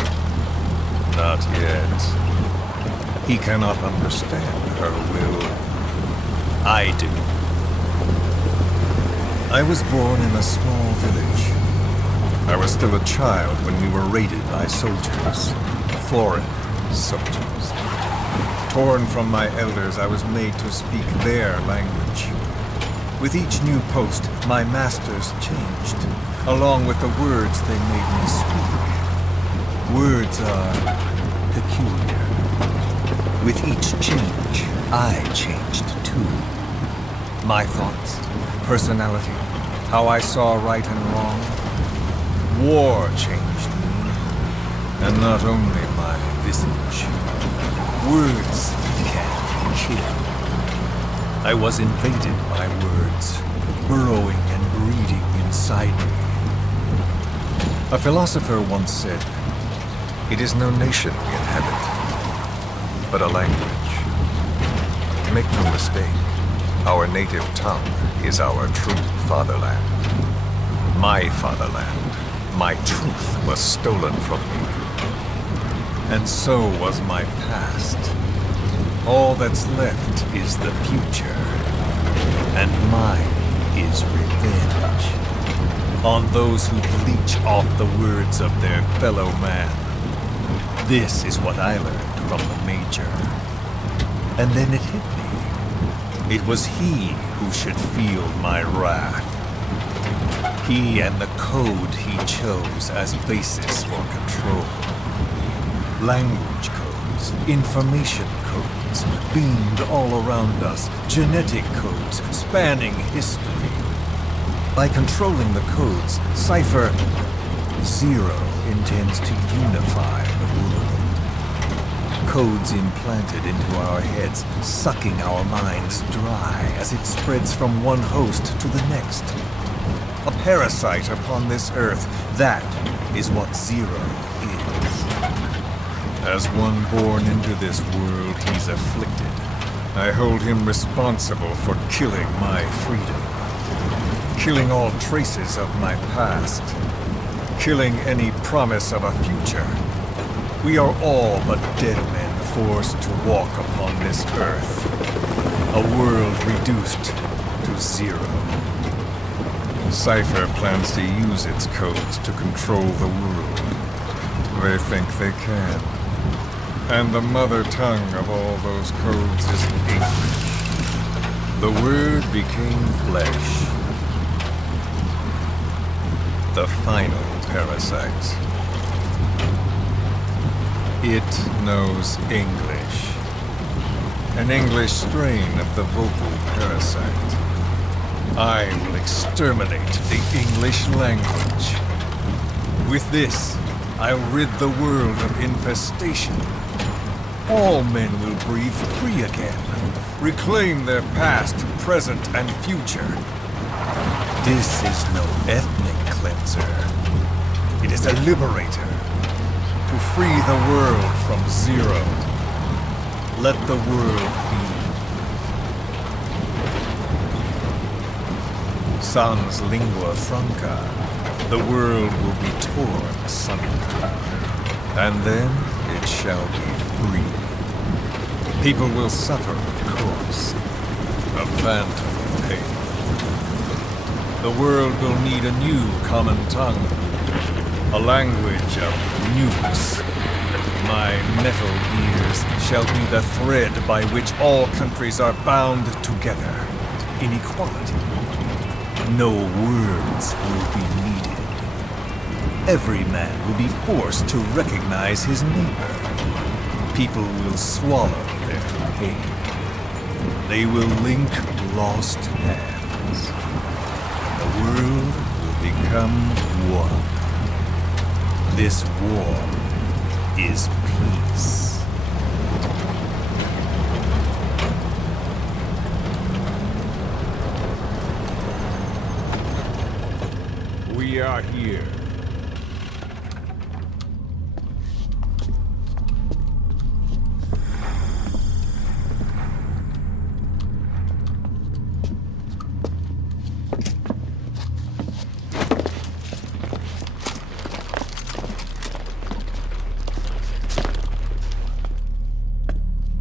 Not yet. He cannot understand her will. I do. I was born in a small village. I was still a child when we were raided by soldiers. Foreign soldiers. Torn from my elders, I was made to speak their language. With each new post, my masters changed, along with the words they made me speak. Words are peculiar. With each change, I changed too. My thoughts, personality, how I saw right and wrong. War changed me, and not only my visage. Words can kill. I was invaded by words, burrowing and breeding inside me. A philosopher once said, "It is no nation we inhabit, but a language." Make no mistake, our native tongue is our true fatherland. My fatherland, my truth was stolen from me. And so was my past. All that's left is the future. And mine is revenge. On those who bleach off the words of their fellow man. This is what I learned from the Major. And then it hit me. It was he who should feel my wrath. He and the code he chose as basis for control. Language codes, information codes, beamed all around us, genetic codes spanning history. By controlling the codes, Cipher Zero intends to unify the world. Codes implanted into our heads, sucking our minds dry as it spreads from one host to the next. A parasite upon this earth, that is what Zero is. As one born into this world, he's afflicted. I hold him responsible for killing my freedom. Killing all traces of my past. Killing any promise of a future. We are all but dead men forced to walk upon this earth. A world reduced to zero. Cipher plans to use its codes to control the world. They think they can. And the mother tongue of all those codes is English. The word became flesh. The final parasite. It knows English. An English strain of the vocal parasite. I will exterminate the English language. With this, I'll rid the world of infestation. All men will breathe free again, reclaim their past, present, and future. This is no ethnic cleanser. It is a liberator. To free the world from Zero. Let the world be. Sans lingua franca, the world will be torn asunder. And then it shall be free. People will suffer, of course. A phantom pain. The world will need a new common tongue. A language of nukes. My metal ears shall be the thread by which all countries are bound together. In equality. No words will be needed. Every man will be forced to recognize his neighbor. People will swallow their pain. They will link lost hands. The world will become one. This war is peace. we are here.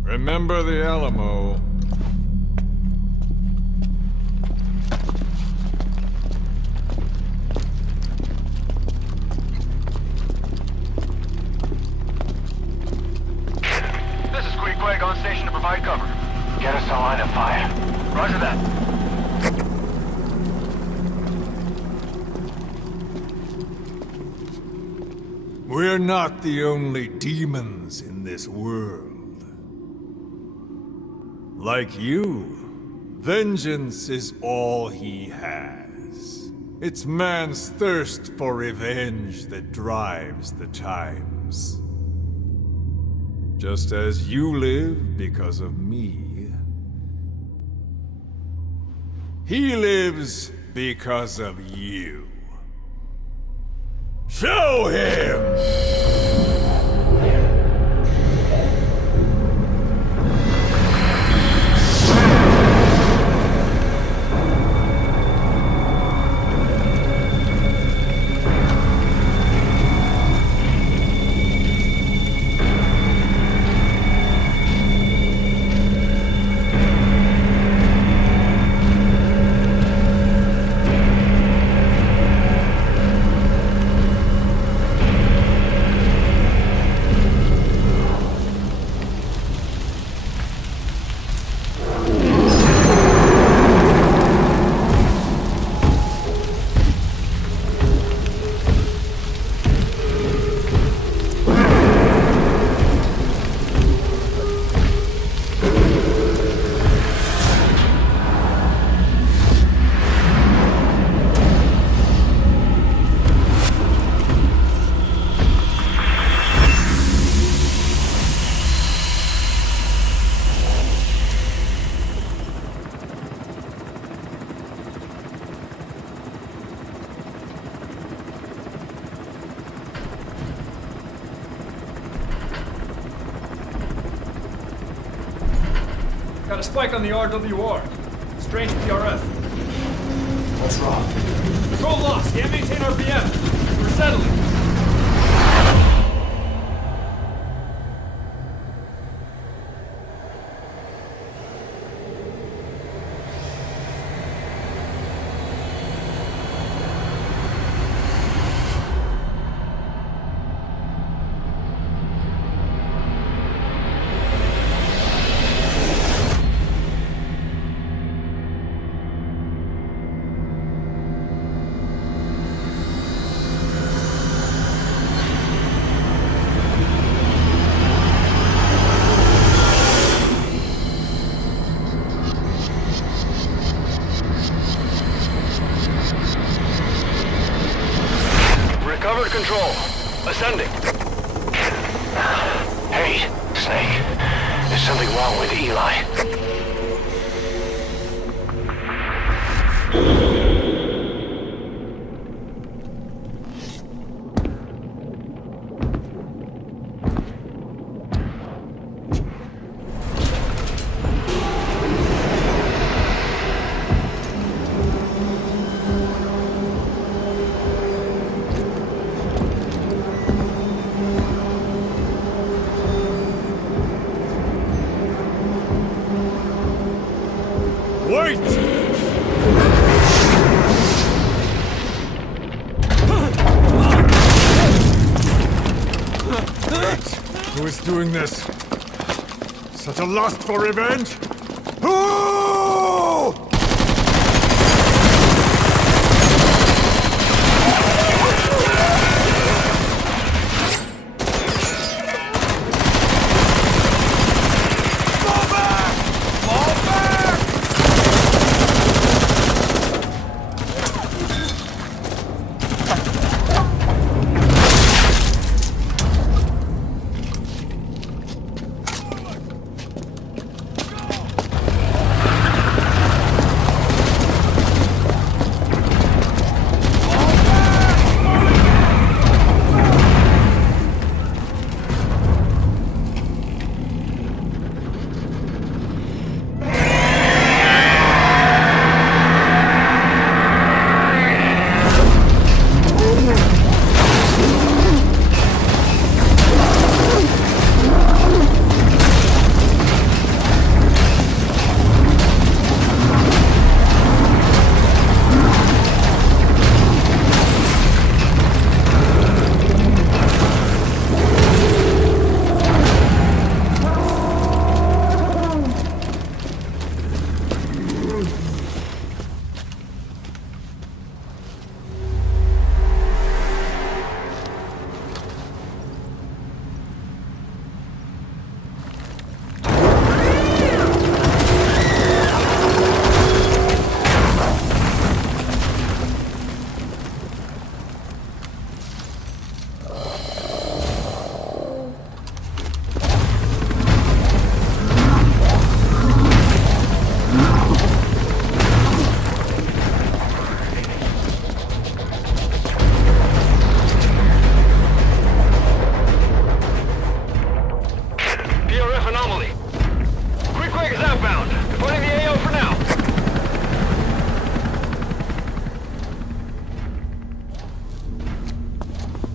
Remember the Alamo. This is Queequeg on station to provide cover. Get us a line of fire. Roger that. We're not the only demons in this world. Like you, vengeance is all he has. It's man's thirst for revenge that drives the times. Just as you live because of me, he lives because of you. Show him! Got a spike on the RWR. Strange PRF. What's wrong? Control lost. Can't maintain RPM. We're settling. Recovered control. Ascending. Hey, Snake. There's something wrong with Eli. Who is doing this? Such a lust for revenge? Who?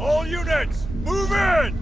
All units, move in!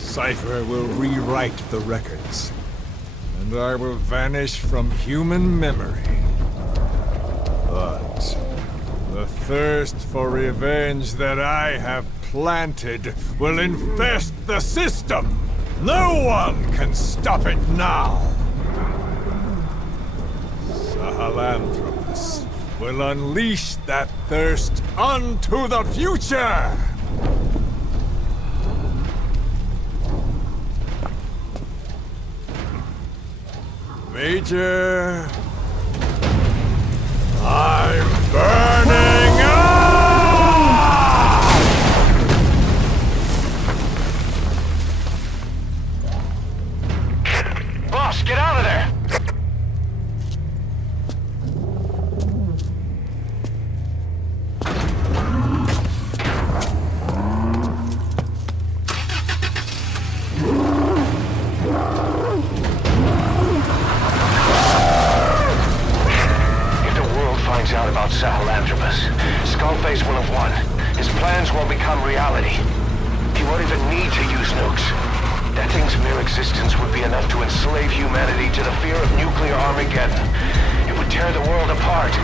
Cipher will rewrite the records, and I will vanish from human memory. But the thirst for revenge that I have planted will infest the system. No one can stop it now. Sahelanthropus will unleash that thirst onto the future! Major, I'm burning up! Boss, get out of there! Out about Sahelanthropus. Skullface will have won. His plans will become reality. He won't even need to use nukes. That thing's mere existence would be enough to enslave humanity to the fear of nuclear Armageddon. It would tear the world apart.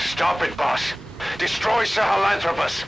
Stop it, boss. Destroy Sahelanthropus.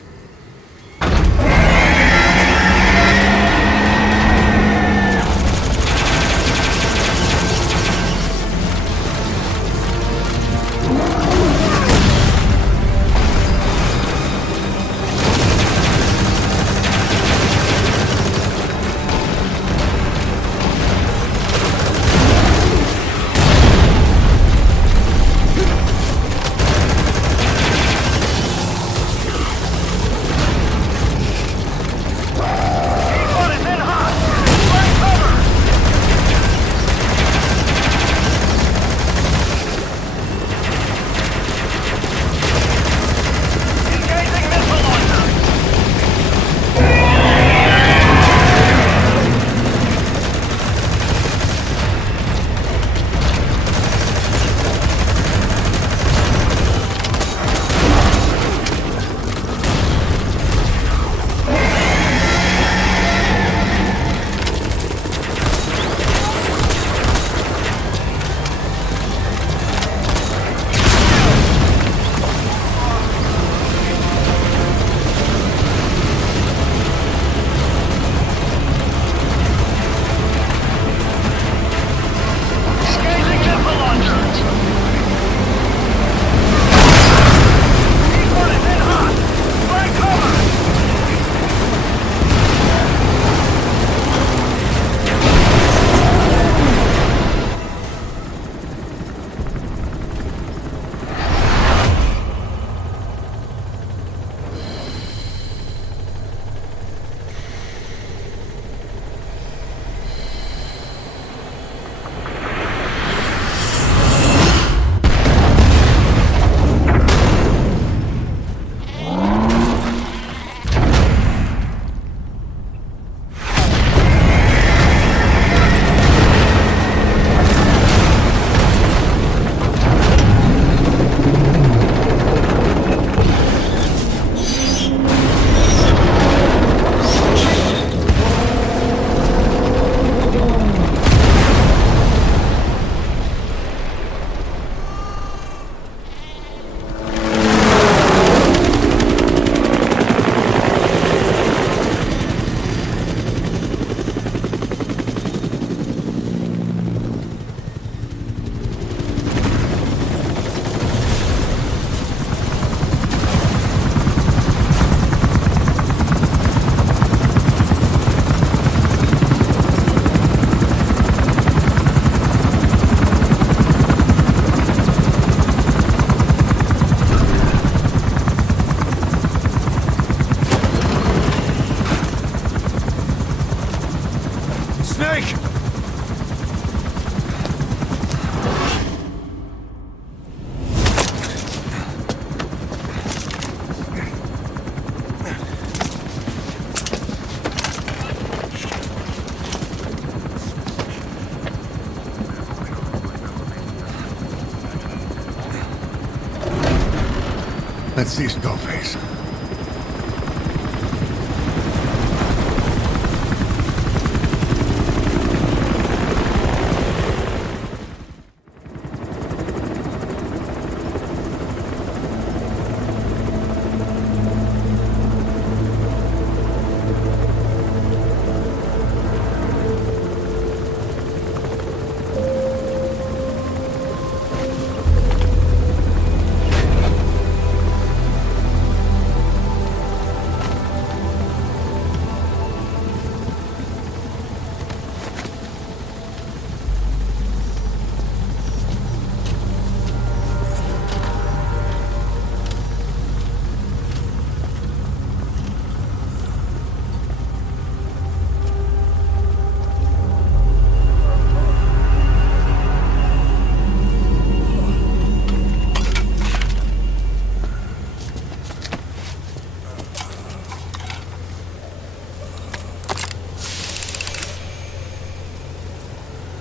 Let's see Skullface.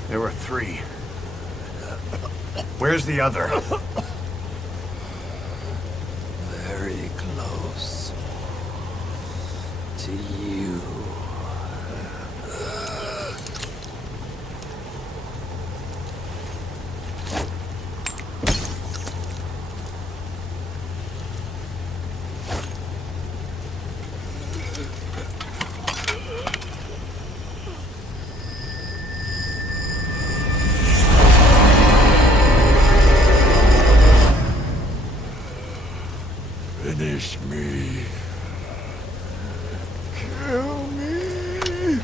There were 3. Where's the other? Very close to you. Finish me. Kill me.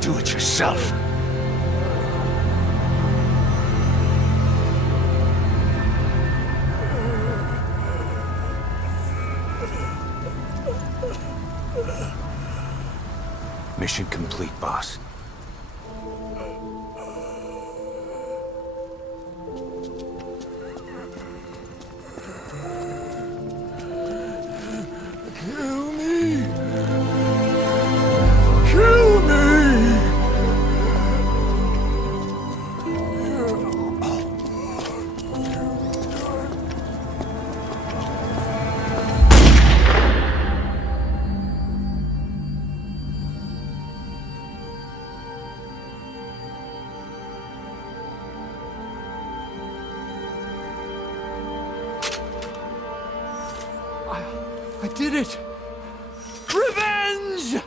Do it yourself. Mission complete, boss. Kill me. Kill me. I did it! Revenge!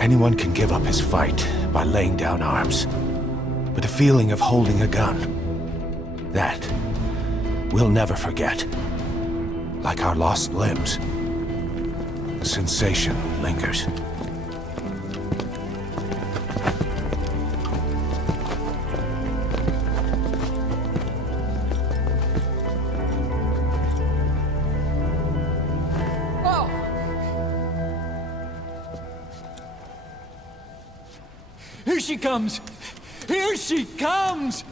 Anyone can give up his fight by laying down arms. But the feeling of holding a gun, that we'll never forget. Like our lost limbs, the sensation lingers. Here she comes! Here she comes!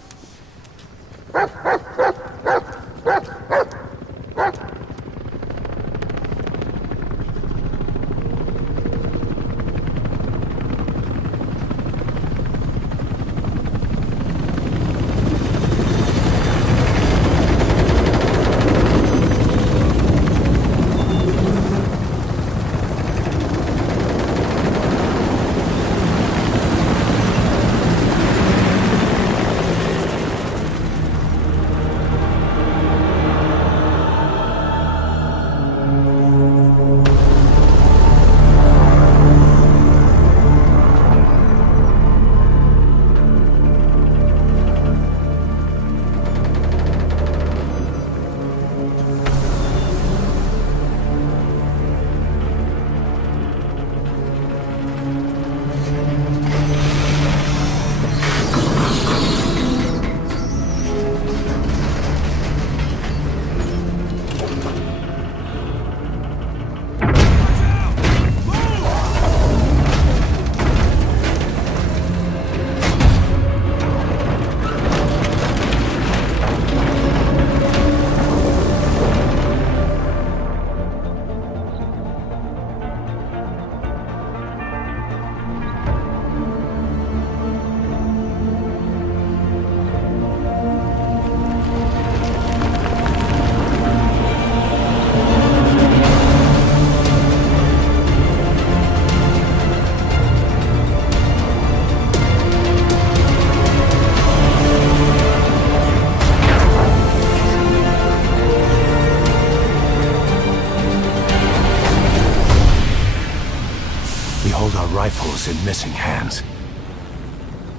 Rifles in missing hands.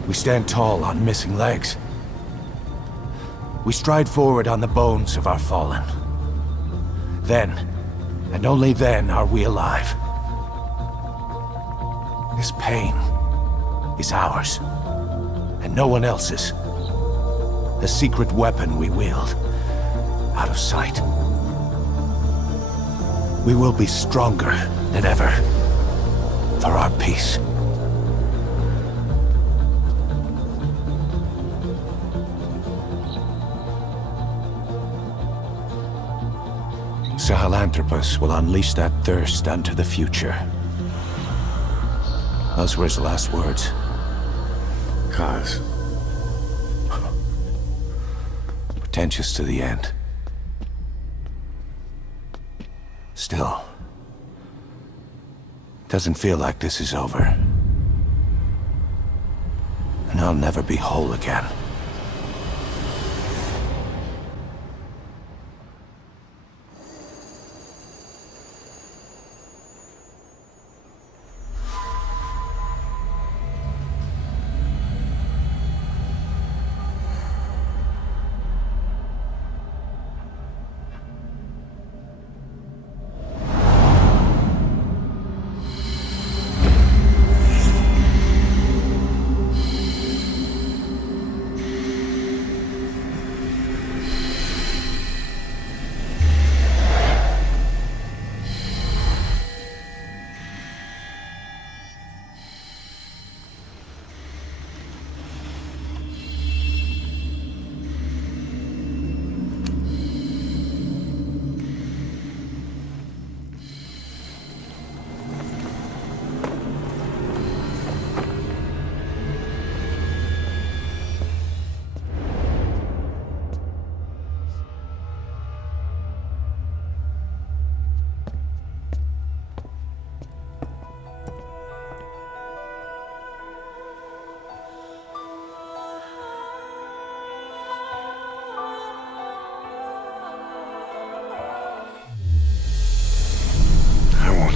We stand tall on missing legs. We stride forward on the bones of our fallen. Then, and only then, are we alive. This pain is ours, and no one else's. The secret weapon we wield, out of sight. We will be stronger than ever. For our peace. Sahelanthropus will unleash that thirst unto the future. Those were his last words. Cause? Pretentious to the end. Still. Doesn't feel like this is over. And I'll never be whole again.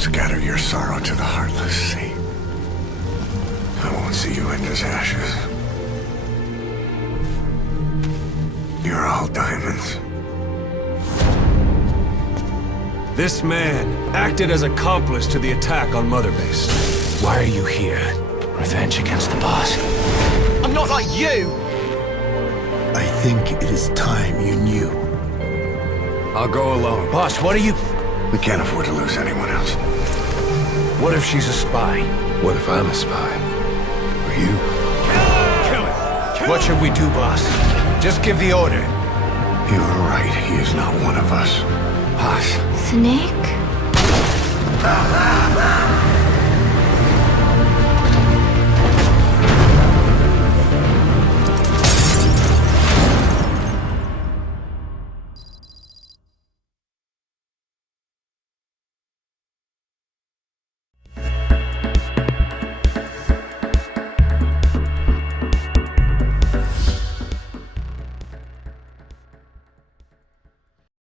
Scatter your sorrow to the heartless sea. I won't see you end as ashes. You're all diamonds. This man acted as accomplice to the attack on Mother Base. Why are you here? Revenge against the boss? I'm not like you! I think it is time you knew. I'll go alone. Boss, what are you... We can't afford to lose anyone else. What if she's a spy? What if I'm a spy? Or you? Kill him! What should we do, boss? Just give the order. You're right, he is not one of us. Boss. Snake?